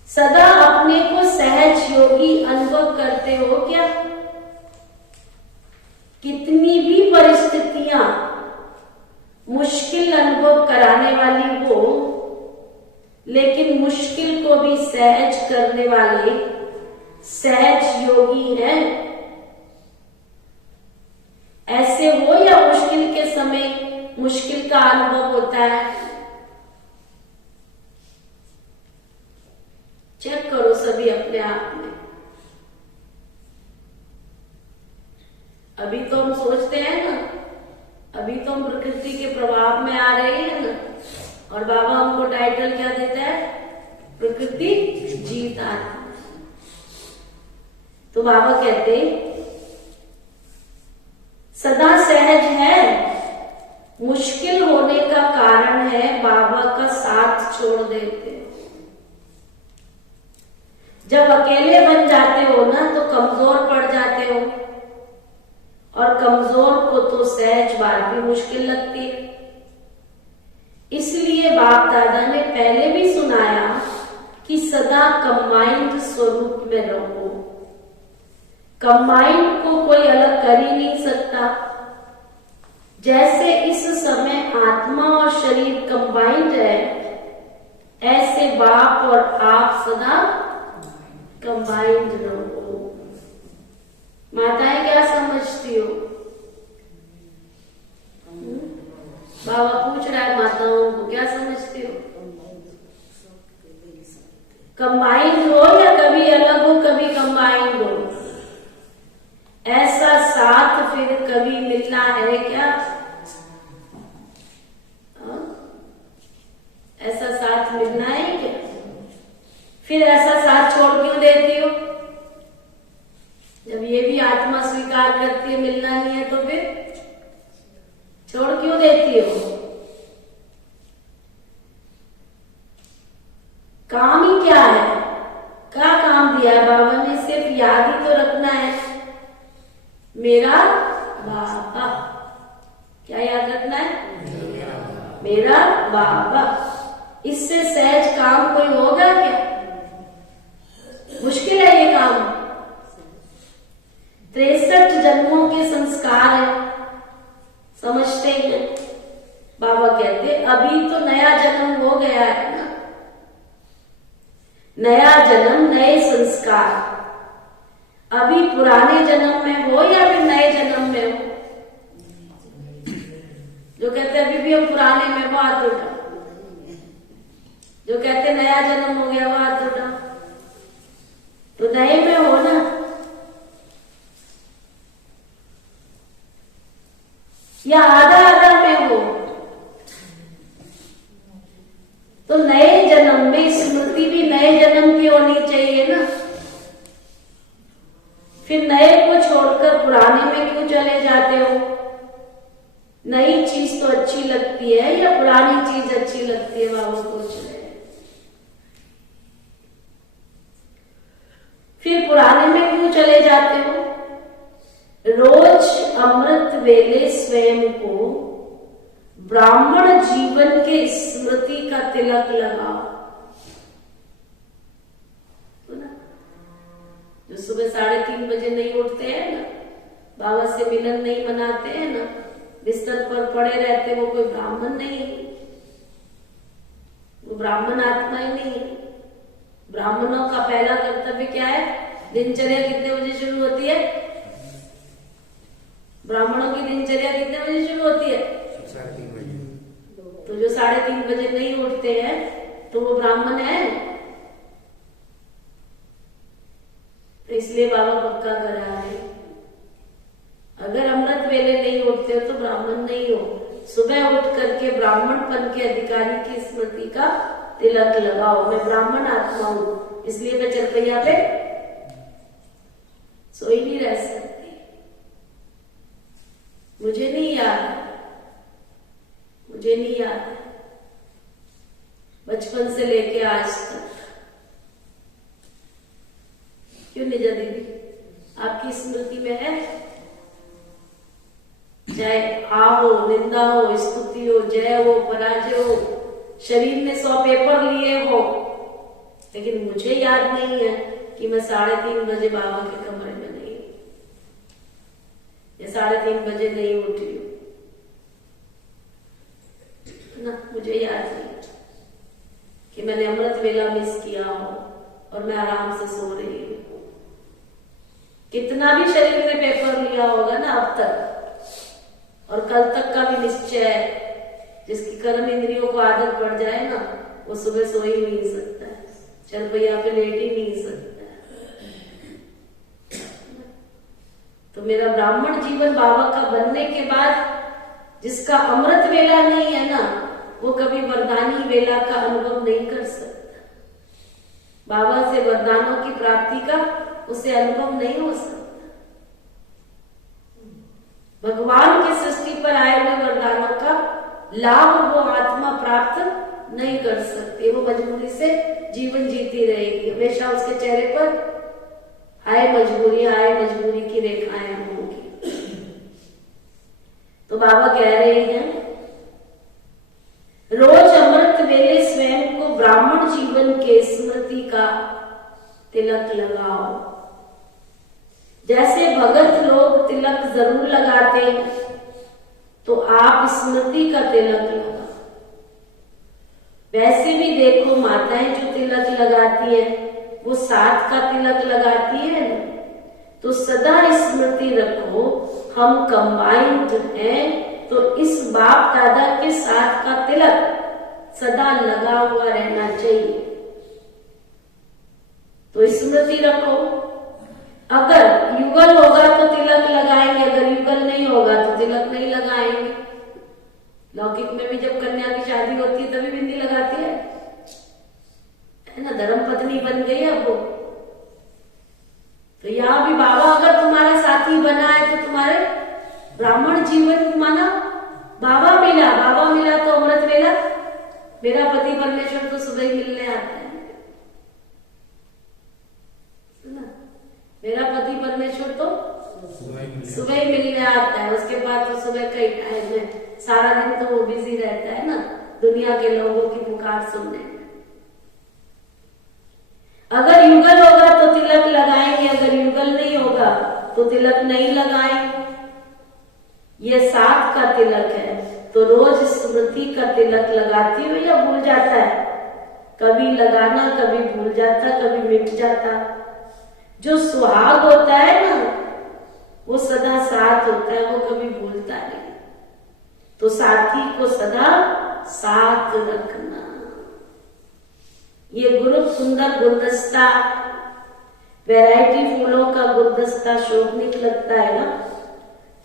सदा अपने को सहज योगी अनुभव करते हो क्या? कितनी भी परिस्थितियां मुश्किल अनुभव कराने वाली हो, लेकिन मुश्किल को भी सहज करने वाले सहज योगी हैं। ऐसे हो या मुश्किल के समय मुश्किल का अनुभव होता है? चेक करो सभी अपने आप में। अभी तो हम सोचते हैं ना, अभी तो हम प्रकृति के प्रभाव में आ रहे हैं ना, और बाबा हमको टाइटल क्या देता है? प्रकृति जीत आत्मा। तो बाबा कहते सदा सहज है। मुश्किल होने का कारण है बाबा का साथ छोड़ देते हो। जब अकेले बन जाते हो ना तो कमजोर पड़ जाते हो, और कमजोर को तो सहज बात भी मुश्किल लगती है। इसलिए बाप दादा ने पहले भी सुनाया कि सदा कंबाइंड स्वरूप में रहो। कंबाइंड को कोई अलग कर ही नहीं सकता। जैसे इस समय आत्मा और शरीर कंबाइंड है, ऐसे बाप और आप सदा कंबाइंड रहो। माताएं क्या समझती हो? बाबा पूछ रहा है माताओं को, क्या समझती हो? कंबाइंड हो या कभी अलग हो कभी कंबाइंड हो? ऐसा साथ फिर कभी मिलना है क्या? ऐसा साथ मिलना है क्या? फिर ऐसा साथ छोड़ क्यों देती हो? जब ये भी आत्मा स्वीकार करती है मिलना नहीं है तो फिर छोड़ क्यों देती हो? काम ही क्या है? क्या काम दिया है बाबा ने? सिर्फ याद ही तो रखना है, मेरा बाबा। क्या याद रखना है? मेरा बाबा। इससे सहज काम कोई होगा क्या? मुश्किल है ये काम। 63 जन्मों के संस्कार है, समझते हैं। बाबा कहते अभी तो नया जन्म हो गया है ना, नया जन्म नए संस्कार। अभी पुराने जन्म में हो या फिर नए जन्म में हो? जो कहते अभी भी हम पुराने में, वो हाथ उठा। जो कहते नया जन्म हो गया, वो हाथ उठा। तो नए में हो ना। या आधा आधा में हो? तो नए जन्म में स्मृति भी नए जन्म की होनी चाहिए ना। फिर नए को छोड़कर पुराने में क्यों चले जाते हो? नई चीज तो अच्छी लगती है या पुरानी चीज अच्छी लगती है? बाबा पूछ रहे हैं। फिर पुराने में क्यों चले जाते हो? रोज अमृत वेले स्वयं को ब्राह्मण जीवन के स्मृति का तिलक लगाओ। जो सुबह 3:30 बजे नहीं उठते हैं ना, बाबा से मिलन नहीं मनाते हैं ना, बिस्तर पर पड़े रहते, वो कोई ब्राह्मण नहीं है। वो ब्राह्मण आत्मा ही नहीं है। ब्राह्मणों का पहला कर्तव्य क्या है? दिनचर्या कितने बजे शुरू होती है? ब्राह्मणों की दिनचर्या कितने बजे शुरू होती है? 3:30 बजे। तो जो 3:30 बजे नहीं उठते हैं तो वो ब्राह्मण है? तो इसलिए बाबा पक्का कर रहा है, अगर अमृत वेले नहीं उठते हो तो ब्राह्मण नहीं हो। सुबह उठ करके ब्राह्मणपन के अधिकारी की स्मृति का तिलक लगाओ। मैं ब्राह्मण आत्मा हूं, इसलिए मैं चरपैया पे सोई नहीं रह सकती। मुझे नहीं याद है बचपन से लेके आज तक। क्यों निजा दीदी, आपकी स्मृति में है? चाहे आ हो, निंदा हो, स्तुति हो, जय हो, पराजय हो, शरीर ने 100 पेपर लिए हो, लेकिन मुझे याद नहीं है कि मैं 3:30 बजे बाबा के कमरे में नहीं, या 3:30 बजे नहीं उठी हूं ना। मुझे याद नहीं कि मैंने अमृत वेला मिस किया हो और मैं आराम से सो रही हूं। कितना भी शरीर ने पेपर लिया होगा ना अब तक, और कल तक का भी निश्चय है, जिसकी कर्म इंद्रियों को आदत पड़ जाए ना, वो सुबह सो ही नहीं सकता है, चरपैया पे लेट ही नहीं सकता है। तो मेरा ब्राह्मण जीवन बाबा का बनने के बाद जिसका अमृत वेला नहीं है ना, वो कभी वरदानी वेला का अनुभव नहीं कर सकता। बाबा से वरदानों की प्राप्ति का उसे अनुभव नहीं हो सकता। भगवान की सृष्टि पर आए हुए वरदानों का लाभ वो आत्मा प्राप्त नहीं कर सकती। वो मजबूरी से जीवन जीती रहेगी, हमेशा उसके चेहरे पर आए मजबूरी की रेखाएं होंगी। तो बाबा कह रहे हैं, रोज अमृत वेले स्वयं को ब्राह्मण जीवन के स्मृति का तिलक लगाओ। जैसे भगत लोग तिलक जरूर लगाते हैं, तो आप स्मृति का तिलक लगा। वैसे भी देखो माताएं जो तिलक लगाती है वो साथ का तिलक लगाती है ना, तो सदा स्मृति रखो हम कंबाइंड हैं, तो इस बाप दादा के साथ का तिलक सदा लगा हुआ रहना चाहिए। तो स्मृति रखो। अगर युगल होगा तो तिलक लगाएंगे, अगर युगल नहीं होगा तो तिलक नहीं लगाएंगे। लौकिक में भी जब कन्या की शादी होती है तभी बिंदी लगाती है ना, धर्म पत्नी बन गई है अब वो। तो यहाँ भी बाबा अगर तुम्हारा साथी बना है तो तुम्हारे ब्राह्मण जीवन माना बाबा मिला तो अमृत मिला। मेरा पति परमेश्वर तो सुबह ही मिलने आते हैं ना, मेरा पति परमेश्वर तो सुबह ही मिलने आता है, उसके बाद तो सुबह कई टाइम में सारा दिन तो वो बिजी रहता है ना दुनिया के लोगों की पुकार सुनने में। अगर युगल होगा तो तिलक लगाएंगे, अगर युगल नहीं होगा तो तिलक नहीं लगाएंगे। ये साथ का तिलक है, तो रोज स्मृति का तिलक लगाती हो या भूल जाता है? कभी लगाना, कभी भूल जाता, कभी मिट जाता। जो सुहाग होता है ना वो सदा साथ होता है, वो कभी भूलता नहीं। तो साथी को सदा साथ रखना। ये गुरु सुंदर गुलदस्ता, वैरायटी फूलों का गुलदस्ता शोभनीय लगता है ना,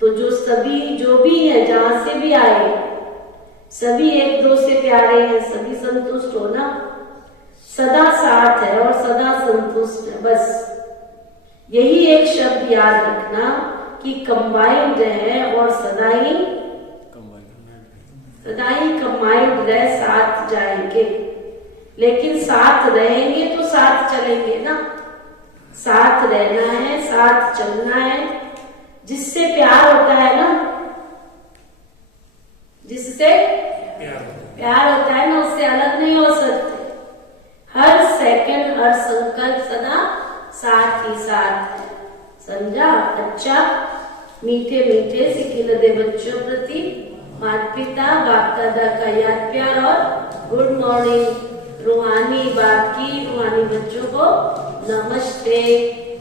तो जो भी है जहां से भी आए सभी एक दो से प्यारे हैं, सभी संतुष्ट हो ना, सदा साथ है और सदा संतुष्ट है। बस यही एक शब्द याद रखना कि कंबाइंड है और सदा ही कंबाइंड रह, साथ जाएंगे। लेकिन साथ रहेंगे तो साथ चलेंगे ना, साथ रहना है, साथ चलना है। जिससे प्यार होता है ना, जिससे प्यार होता है ना, उससे अलग नहीं हो सकते। हर सेकंड, हर संकल्प सदा साथ ही साथ है। समझा? अच्छा, मीठे मीठे सिकिलदे बच्चों प्रति माता पिता बाप दादा का याद प्यार और गुड मॉर्निंग। रूहानी बाप की रूहानी बच्चों को नमस्ते।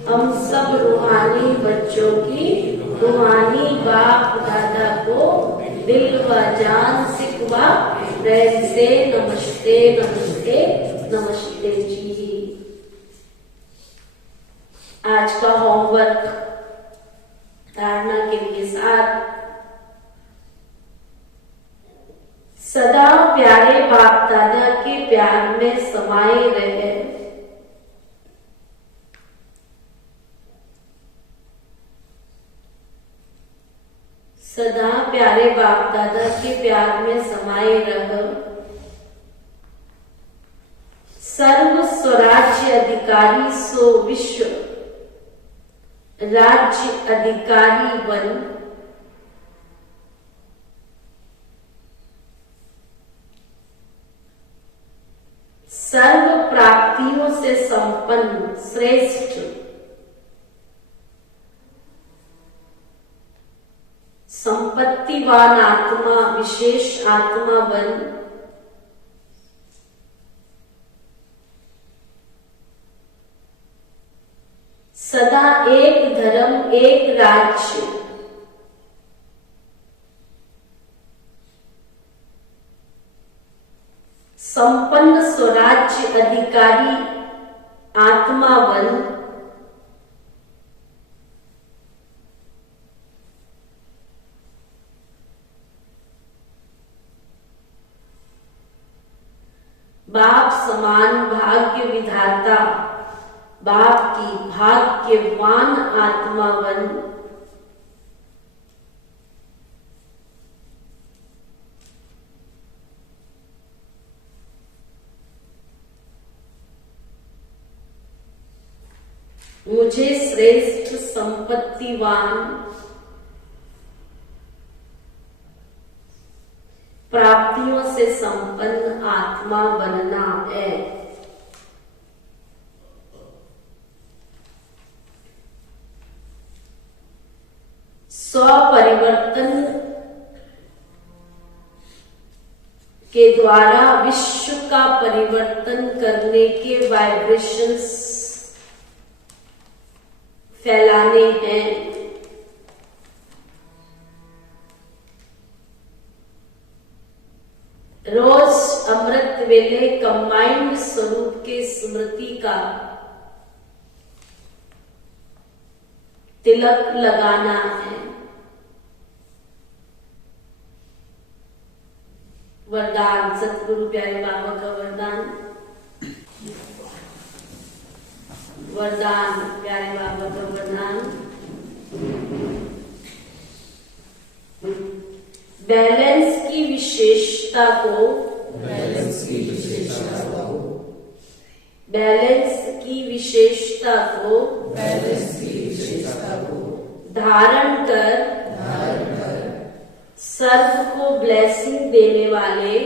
हम सब रूहानी बच्चों की रूहानी बाप दादा को दिल व जान से कुआ प्रेम से नमस्ते नमस्ते नमस्ते जी। आज का होमवर्क धारणा के लिए साथ, सदा प्यारे बाप दादा के प्यार में समाये रहे। सदा प्यारे बाप दादा के प्यार में समाये रह। सर्व स्वराज्य अधिकारी सो विश्व राज्य अधिकारी बन। सर्व प्राप्तियों से संपन्न श्रेष्ठ संपत्तिवान आत्मा, विशेष आत्मा बन। सदा एक धर्म, एक राज्य, संपन्न स्वराज्य अधिकारी आत्मा बन। बाप समान भाग्य विधाता, बाप की भाग्यवान आत्मा बन। मुझे श्रेष्ठ संपत्तिवान प्राप्तियों से संपन्न आत्मा बनना है। स्व परिवर्तन के द्वारा विश्व का परिवर्तन करने के वाइब्रेशंस फैलाने हैं। रोज अमृत वेले कंबाइंड स्वरूप के स्मृति का तिलक लगाना है। वरदान, सतगुरु प्यारे बाबा का वरदान, वरदान प्यारे बाबा का वरदान। बैलेंस की विशेषता को, बैलेंस की विशेषता को, बैलेंस की विशेषता को, बैलेंस की विशेषता को धारण कर सर्व को ब्लेसिंग देने वाले,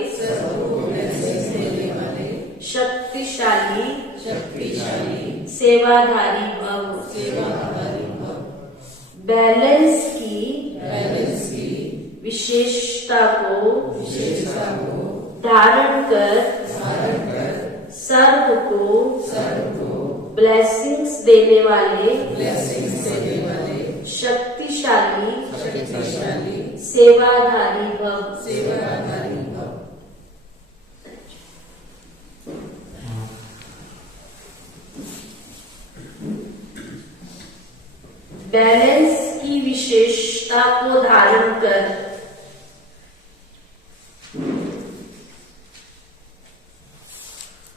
शक्तिशाली सेवाधारी भव। बैलेंस की विशेषता को धारण कर सर्व को ब्लेसिंग्स देने वाले, शक्तिशाली सेवाधारी भव। बैलेंस की विशेषता को धारण कर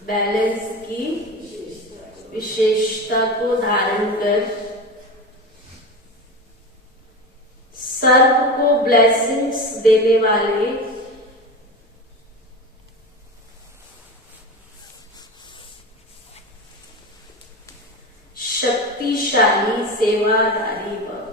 बैलेंस की विशेषता को धारण कर सर्व को ब्लेसिंग्स देने वाले, शक्तिशाली सेवाधारी भव।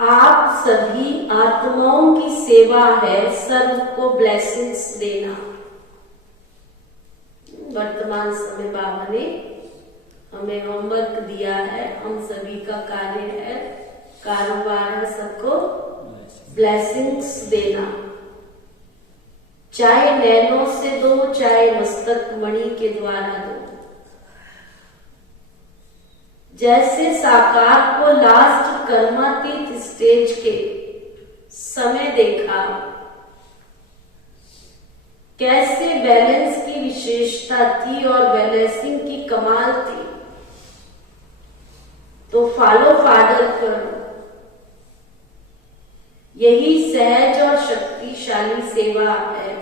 आप सभी आत्माओं की सेवा है सर्व को ब्लेसिंग्स देना। वर्तमान समय बाबा ने हमें होमवर्क दिया है, हम सभी का कार्य है, कारोबार है सबको ब्लेसिंग्स देना। चाहे नैनों से दो, चाहे मस्तक मणि के द्वारा दो। जैसे साकार को लास्ट कर्मातीत स्टेज के समय देखा, कैसे बैलेंस की विशेषता थी और बैलेंसिंग की कमाल थी, तो फॉलो फादर करो। यही सहज और शक्तिशाली सेवा है।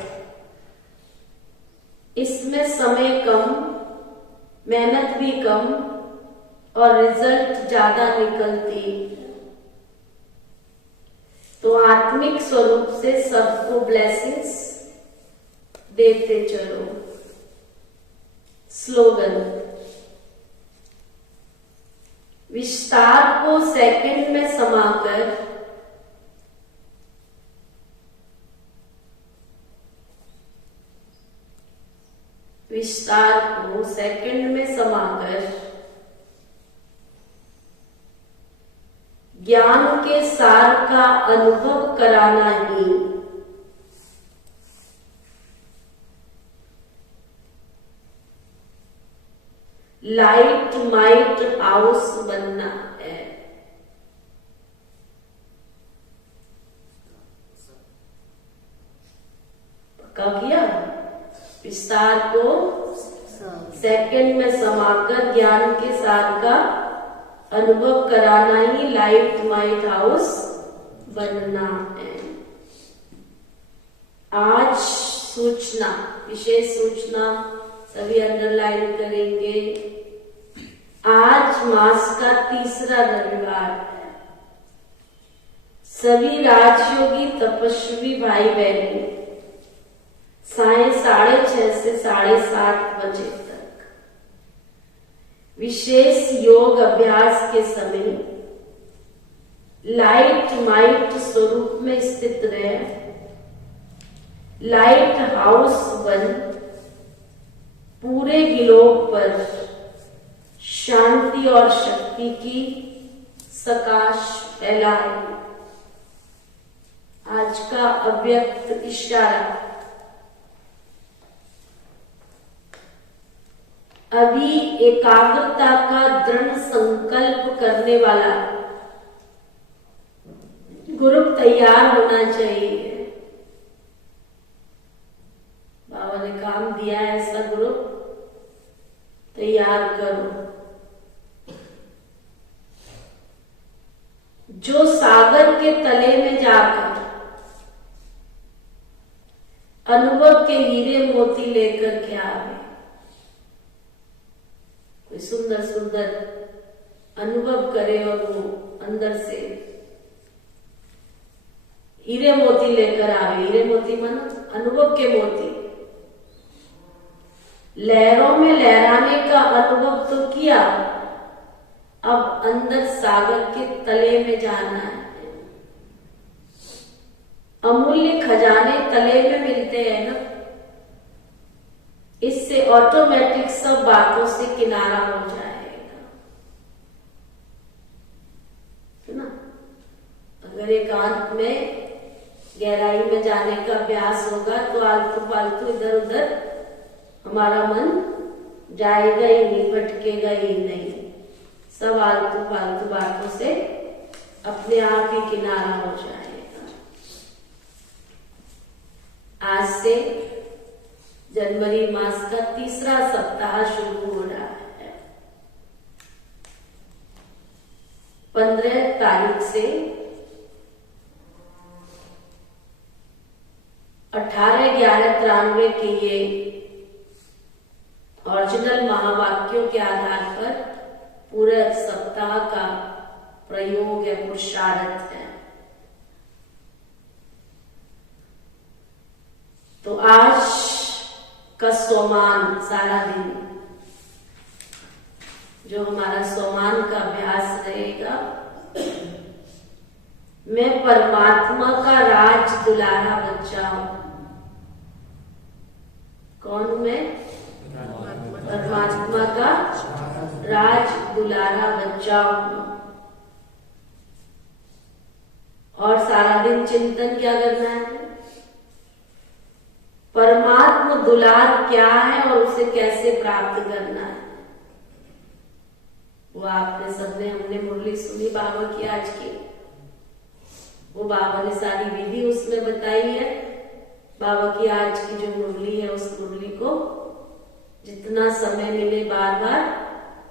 इसमें समय कम, मेहनत भी कम और रिजल्ट ज्यादा निकलती। तो आत्मिक स्वरूप से सबको ब्लेसिंग्स देते चलो। स्लोगन, विस्तार को सेकंड में समाकर विस्तार को सेकंड में समाकर ज्ञान के सार का अनुभव कराना ही लाइट माइट हाउस बनना है। पक्का किया? विस्तार को सेकंड में समाकर ज्ञान के सार का अनुभव कराना ही लाइट माइट हाउस बनना है। आज सूचना, विशेष सूचना सभी अंडरलाइन करेंगे। आज मास का तीसरा रविवार है। सभी राजयोगी तपस्वी भाई बहन साय 6:30 से 7:30 बजे तक विशेष योग अभ्यास के समय लाइट माइट स्वरूप में स्थित रहे। लाइट हाउस बन पूरे ग्लोब पर शांति और शक्ति की प्रकाश फैलाए। आज का अव्यक्त इशारा, अभी एकाग्रता का दृढ़ संकल्प करने वाला ग्रुप तैयार होना चाहिए। बाबा ने काम दिया है, ऐसा ग्रुप तैयार करो जो सागर के तले में जाकर अनुभव के हीरे मोती लेकर के आवे। कोई सुंदर सुंदर अनुभव करे और वो अंदर से हीरे मोती लेकर आवे। हीरे मोती मानो अनुभव के मोती। लहरों में लहराने का अनुभव तो किया, अब अंदर सागर के तले में जाना है। अमूल्य खजाने तले में मिलते हैं ना, इससे ऑटोमेटिक सब बातों से किनारा हो जाएगा, है ना। अगर एकांत में गहराई में जाने का अभ्यास होगा तो आलतू फालतू इधर उधर हमारा मन जाएगा ही नहीं, भटकेगा ही नहीं। सब आलतू फालतू बातों से अपने आप ही किनारा हो जाएगा। आज से जनवरी मास का तीसरा सप्ताह शुरू हो रहा है। 15 तारीख से 18/11/93 के ये ओरिजिनल महावाक्यों के आधार पर पूरे सप्ताह का प्रयोग है, पुरुषार्थ है। तो आज का सोमान सारा दिन जो हमारा सोमान का अभ्यास रहेगा, मैं परमात्मा का राज दुलारा बच्चा हूं। कौन हूं मैं? परमात्मा का राज दुलारा बच्चा हूं। और सारा दिन चिंतन क्या करना है? परमात्मा दुलार क्या है और उसे कैसे प्राप्त करना है। वो आपने सबने हमने मुरली सुनी बाबा की आज की, वो बाबा ने सारी विधि उसमें बताई है। बाबा की आज की जो मुरली है, उस मुरली को जितना समय मिले बार बार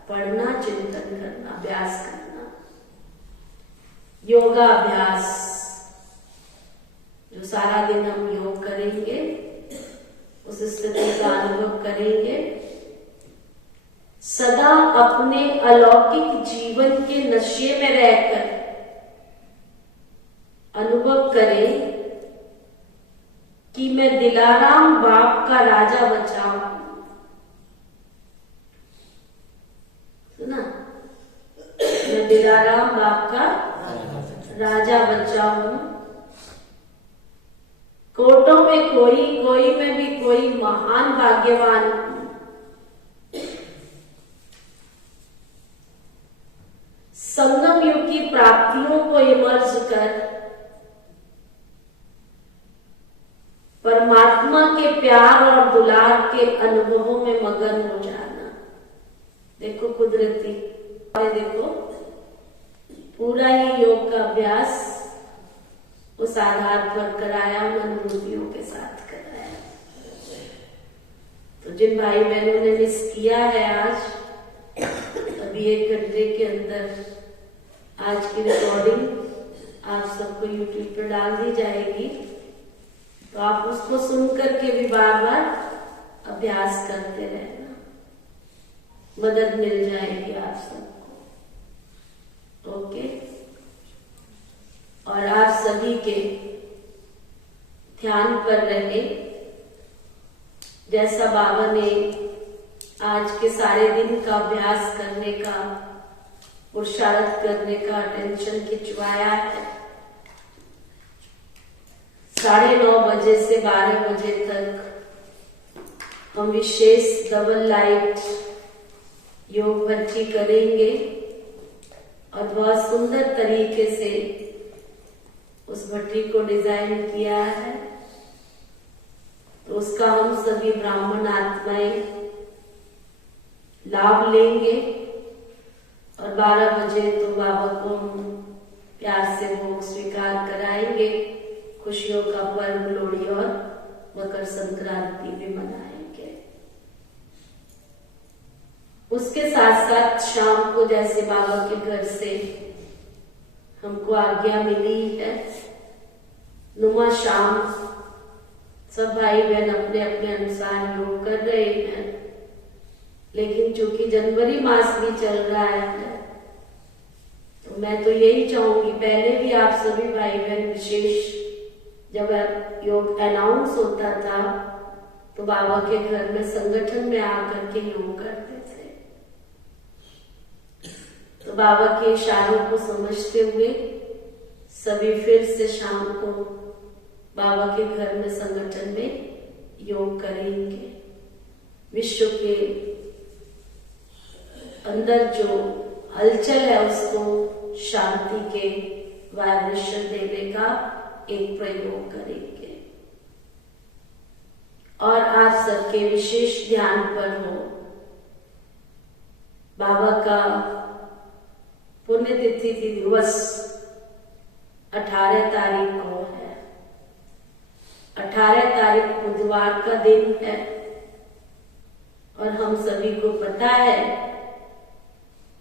पढ़ना, चिंतन करना, अभ्यास करना। योगा अभ्यास, जो सारा दिन हम योग करेंगे, उस स्थिति का अनुभव करेंगे। सदा अपने अलौकिक जीवन के नशे में रहकर अनुभव करें कि मैं दिलाराम बाप का राजा बच्चा हूं। सुना? मैं दिलाराम बाप का राजा बच्चा हूं। कोटों में कोई में भी कोई महान भाग्यवान हूं। संगम युग की प्राप्तियों को इमर्ज कर परमात्मा के प्यार और दुलार के अनुभवों में मगन हो जाना। देखो कुदरती, देखो पूरा ही योग का अभ्यास उस आधार पर कराया, अनुभूतियों के साथ कराया। तो जिन भाई बहनों ने मिस किया है, आज अभी 1 घंटे के अंदर आज की रिकॉर्डिंग आप सबको यूट्यूब पर डाल दी जाएगी, तो आप उसको सुन करके भी बार बार अभ्यास करते रहना, मदद मिल जाएगी आप सबको। ओके। और आप सभी के ध्यान पर रहे, जैसा बाबा ने आज के सारे दिन का अभ्यास करने का, पुरुषार्थ करने का अटेंशन खिंचवाया है। 9:30 बजे से 12 बजे तक हम विशेष डबल लाइट योग भट्टी करेंगे और बहुत सुंदर तरीके से उस भट्टी को डिजाइन किया है। तो उसका हम सभी ब्राह्मण आत्माएं लाभ लेंगे और 12 बजे तो बाबा को हम प्यार से भोग स्वीकार कराएंगे। खुशियों का पर्व लोहड़ी और मकर संक्रांति भी मनाएंगे। उसके साथ साथ शाम को जैसे बाबा के घर से हमको आज्ञा मिली है, नुमा शाम सब भाई बहन अपने अपने अनुसार योग कर रहे हैं। लेकिन चूंकि जनवरी मास भी चल रहा है तो मैं तो यही चाहूंगी, पहले भी आप सभी भाई बहन विशेष जब योग अनाउंस होता था तो बाबा के घर में संगठन में आकर के योग करते थे। तो बाबा के इशारों को समझते हुए सभी फिर से शाम को बाबा के घर में संगठन में योग करेंगे। विश्व के अंदर जो हलचल है उसको शांति के वाइब्रेशन देने का एक प्रयोग करेंगे। और आप सबके विशेष ध्यान पर हो, बाबा का पुण्यतिथि दिवस 18 तारीख को है। 18 तारीख बुधवार का दिन है और हम सभी को पता है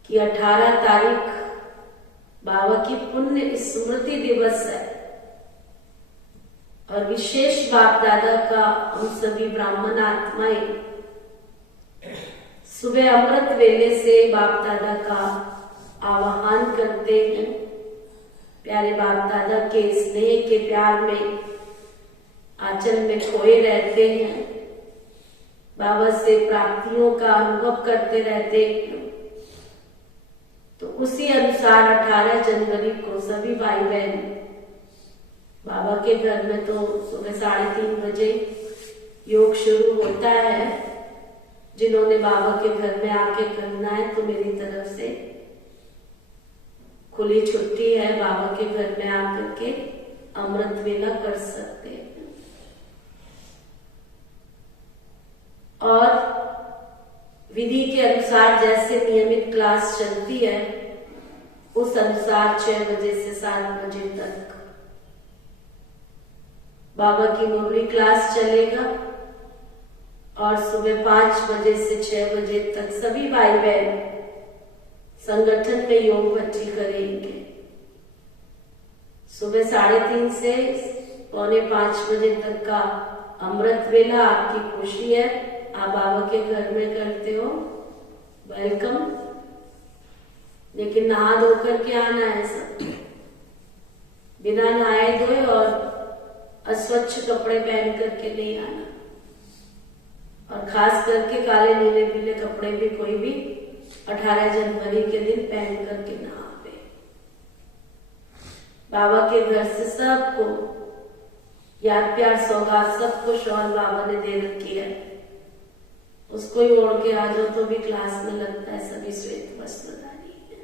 कि 18 तारीख बाबा की पुण्य स्मृति दिवस है। और विशेष बाप दादा का हम सभी ब्राह्मण आत्माएं सुबह अमृत वेले से बाप दादा का आवाहन करते हैं। प्यारे बाप दादा के स्नेह के प्यार में आंचल में खोए रहते हैं, बाबा से प्राप्तियों का अनुभव करते रहते हैं। तो उसी अनुसार 18 जनवरी को सभी भाई बहन बाबा के घर में तो सुबह 3:30 बजे योग शुरू होता है। जिन्होंने बाबा के घर में आके करना है तो मेरी तरफ से खुली छुट्टी है, बाबा के घर में आकर के अमृत वेला कर सकते हैं। और विधि के अनुसार जैसे नियमित क्लास चलती है उस अनुसार 6 बजे से 7 बजे तक बाबा की मुरली क्लास चलेगा और सुबह 5 बजे से 6 बजे तक सभी भाई बहन संगठन में योग भट्टी करेंगे। सुबह 3:30 से 4:45 बजे तक का अमृत वेला आपकी खुशी है, आप बाबा के घर में करते हो, वेलकम। लेकिन नहा धो करके आना है सब, बिना नहाए धोए और अस्वच्छ कपड़े पहन करके नहीं आना। और खास करके काले नीले पीले कपड़े भी कोई भी 18 जनवरी के दिन पहन करके ना आवे। बाबा के घर से सबको याद प्यार सौगात सबको शॉल बाबा ने दे रखी है, उसको ही ओढ़ के आ जाओ तो भी क्लास में लगता है सभी श्वेत वस्त्रधारी है।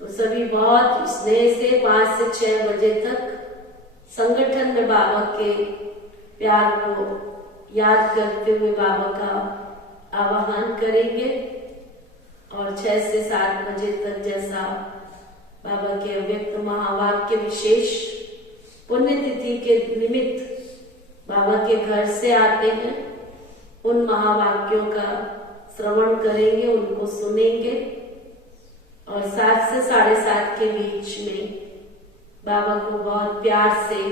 तो सभी बहुत स्नेह से 5 से 6 बजे तक संगठन में बाबा के प्यार को याद करते हुए बाबा का आवाहन करेंगे। और 6 से 7 बजे तक जैसा बाबा के अव्यक्त महावाक्य विशेष पुण्यतिथि के निमित्त बाबा के घर से आते हैं, उन महावाक्यों का श्रवण करेंगे, उनको सुनेंगे। और 7 से 7:30 के बीच में बाबा को बहुत प्यार से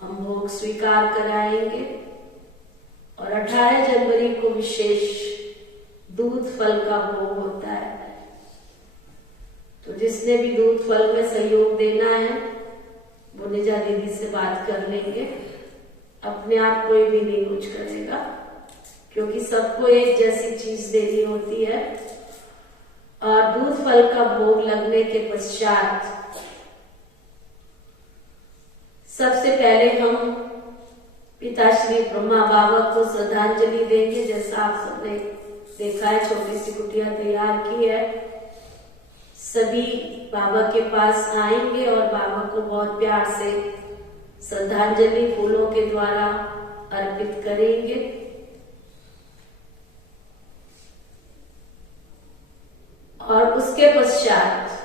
हम भोग स्वीकार कराएंगे। और 18 जनवरी को विशेष दूध फल का भोग होता है। तो जिसने भी दूध फल में सहयोग देना है वो निजा दीदी से बात कर लेंगे। अपने आप कोई भी नहीं कुछ करेगा क्योंकि सबको एक जैसी चीज देनी होती है। और दूध फल का भोग लगने के पश्चात सबसे पहले हम पिताश्री ब्रह्मा बाबा को श्रद्धांजलि देंगे। जैसा आप सबने देखा है, छोटी सी कुटिया तैयार की है। सभी बाबा के पास आएंगे और बाबा को बहुत प्यार से श्रद्धांजलि फूलों के द्वारा अर्पित करेंगे। और उसके पश्चात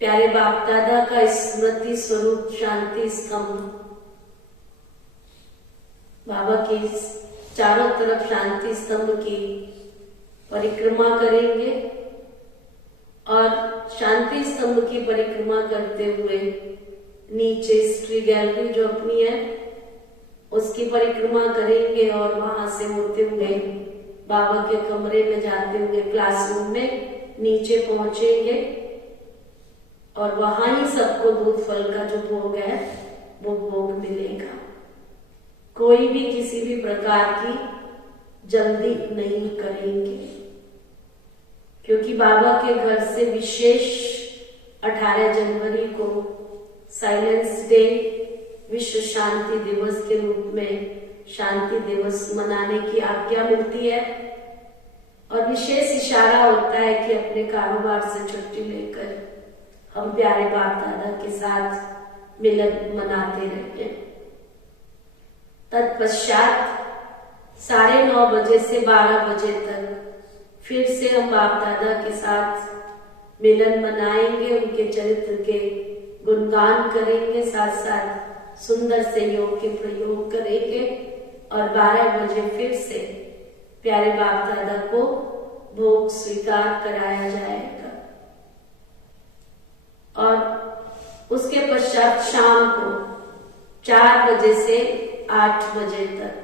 प्यारे बाप दादा का स्मृति स्वरूप शांति स्तंभ, बाबा की चारों तरफ शांति स्तंभ की परिक्रमा करेंगे। और शांति स्तंभ की परिक्रमा करते हुए नीचे हिस्ट्री गैलरी जो अपनी है उसकी परिक्रमा करेंगे और वहां से होते हुए बाबा के कमरे में जाते हुए क्लासरूम में नीचे पहुंचेंगे। और वहां ही सबको दूध फल का जो भोग है वो भोग मिलेगा। कोई भी किसी भी प्रकार की जल्दी नहीं करेंगे, क्योंकि बाबा के घर से विशेष 18 जनवरी को साइलेंस डे, विश्व शांति दिवस के रूप में शांति दिवस मनाने की आज्ञा मिलती है। और विशेष इशारा होता है कि अपने कारोबार से छुट्टी लेकर हम प्यारे बाप दादा के साथ मिलन मनाते रहे। तत्पश्चात 9:30 बजे से 12 बजे तक फिर से हम बाप दादा के साथ मिलन मनाएंगे, उनके चरित्र के गुणगान करेंगे, साथ साथ सुंदर से योग के प्रयोग करेंगे। और 12 बजे फिर से प्यारे बाप दादा को भोग स्वीकार कराया जाएगा। और उसके पश्चात शाम को 4 बजे से 8 बजे तक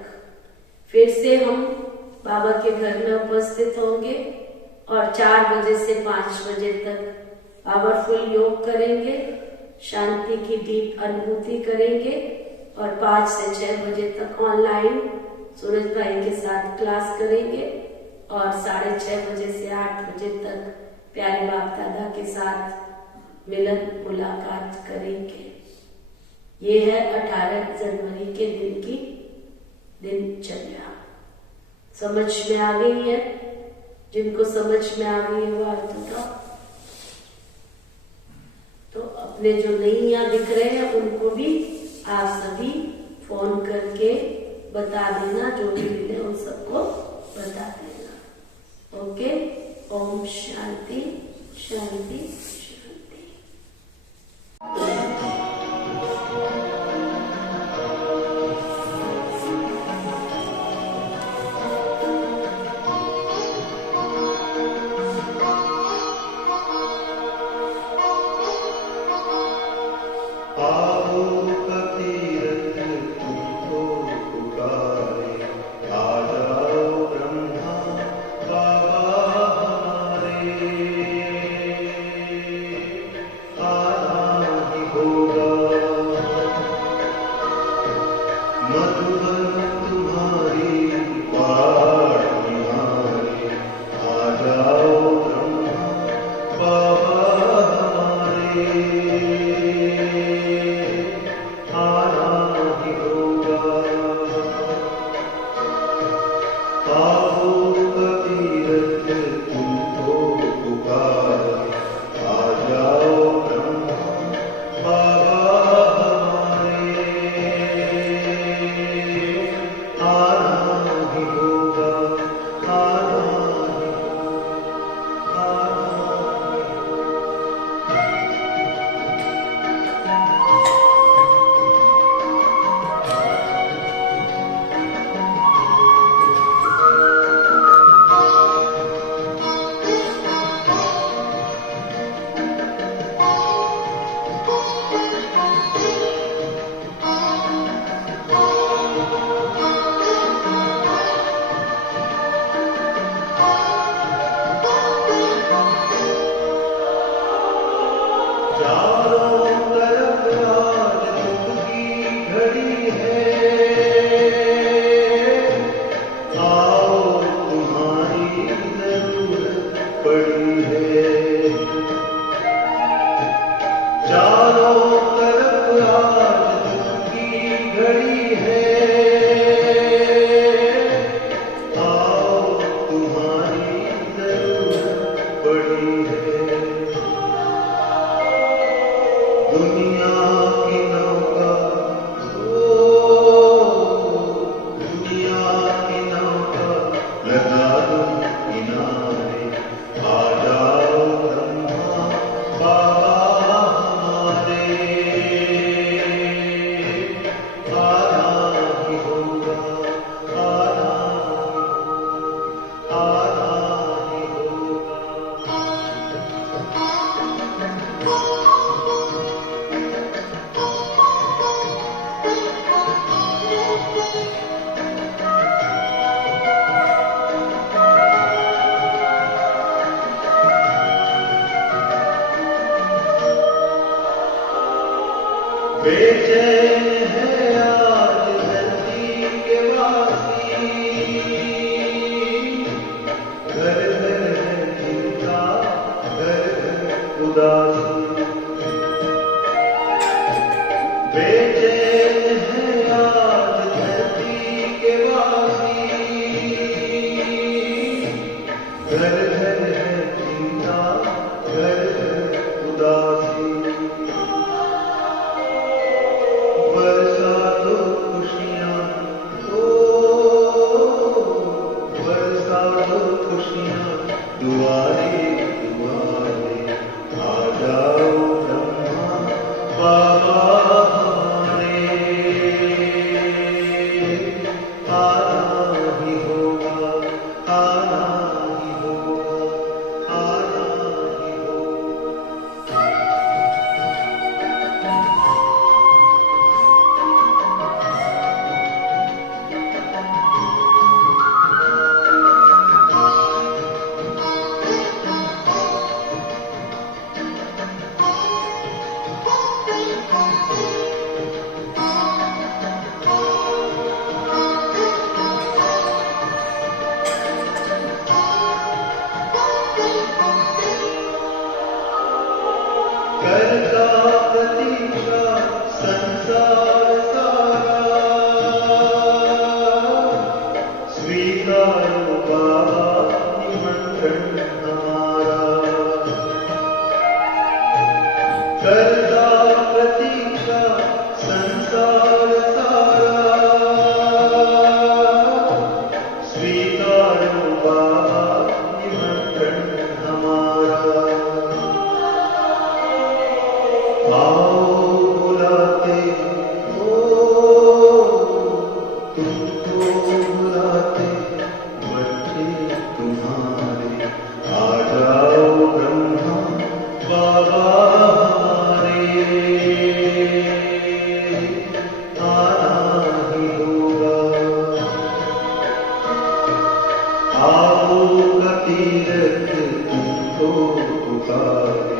फिर से हम बाबा के घर में उपस्थित होंगे और 4 बजे से 5 बजे तक पावरफुल योग करेंगे, शांति की डीप अनुभूति करेंगे। और 5 से 6 बजे तक ऑनलाइन सूरज भाई के साथ क्लास करेंगे। और 6:30 बजे से 8 बजे तक प्यारे बाप दादा के साथ मिलन मुलाकात करेंगे। ये है 18 जनवरी के दिन की दिनचर्या। समझ में आ गई है? जिनको समझ में आ गई है वो आप बताओ। तो अपने जो नहीं यहाँ दिख रहे हैं उनको भी आप सभी फोन करके बता देना, जो भी मिले उन सबको बता देना। ओके, ओम शांति शांति शांति। तुम्हारी जरूरत पड़ी है। दुनिया की नौका, दुनिया की नौका लगा दो किनारे, आ जाओ ब्रह्मा बाबा हमारे, आना ही होगा, आना ही होगा। बेचैन है आज धरती के वासी, घर घर है चिंता, घर घर उदासी। बेचैन है आज धरती के वासी, घर घर है चिंता, घर घर उदासी। बरसा दो खुशियाँ, बरसा दो खुशियाँ, दुआरे दुआरे, आ जाओ ब्रह्मा बाबा हमारे, आना ही होगा, आना ही होगा, आना ही होगा। करता प्रतीक्षा संसार सारा, स्वीकारो बाबा निमंत्रण हमारा। करता प्रतीक्षा संसार सारा, स्वीकारो बाबा निमंत्रण हमारा। आओ बुलाते हो, तुमको बुलाते बच्चे तुम्हारे, आ जाओ ब्रह्मा बाबा हमारे, आना ही होगा। आओ का तीरथ तुमको पुकारे,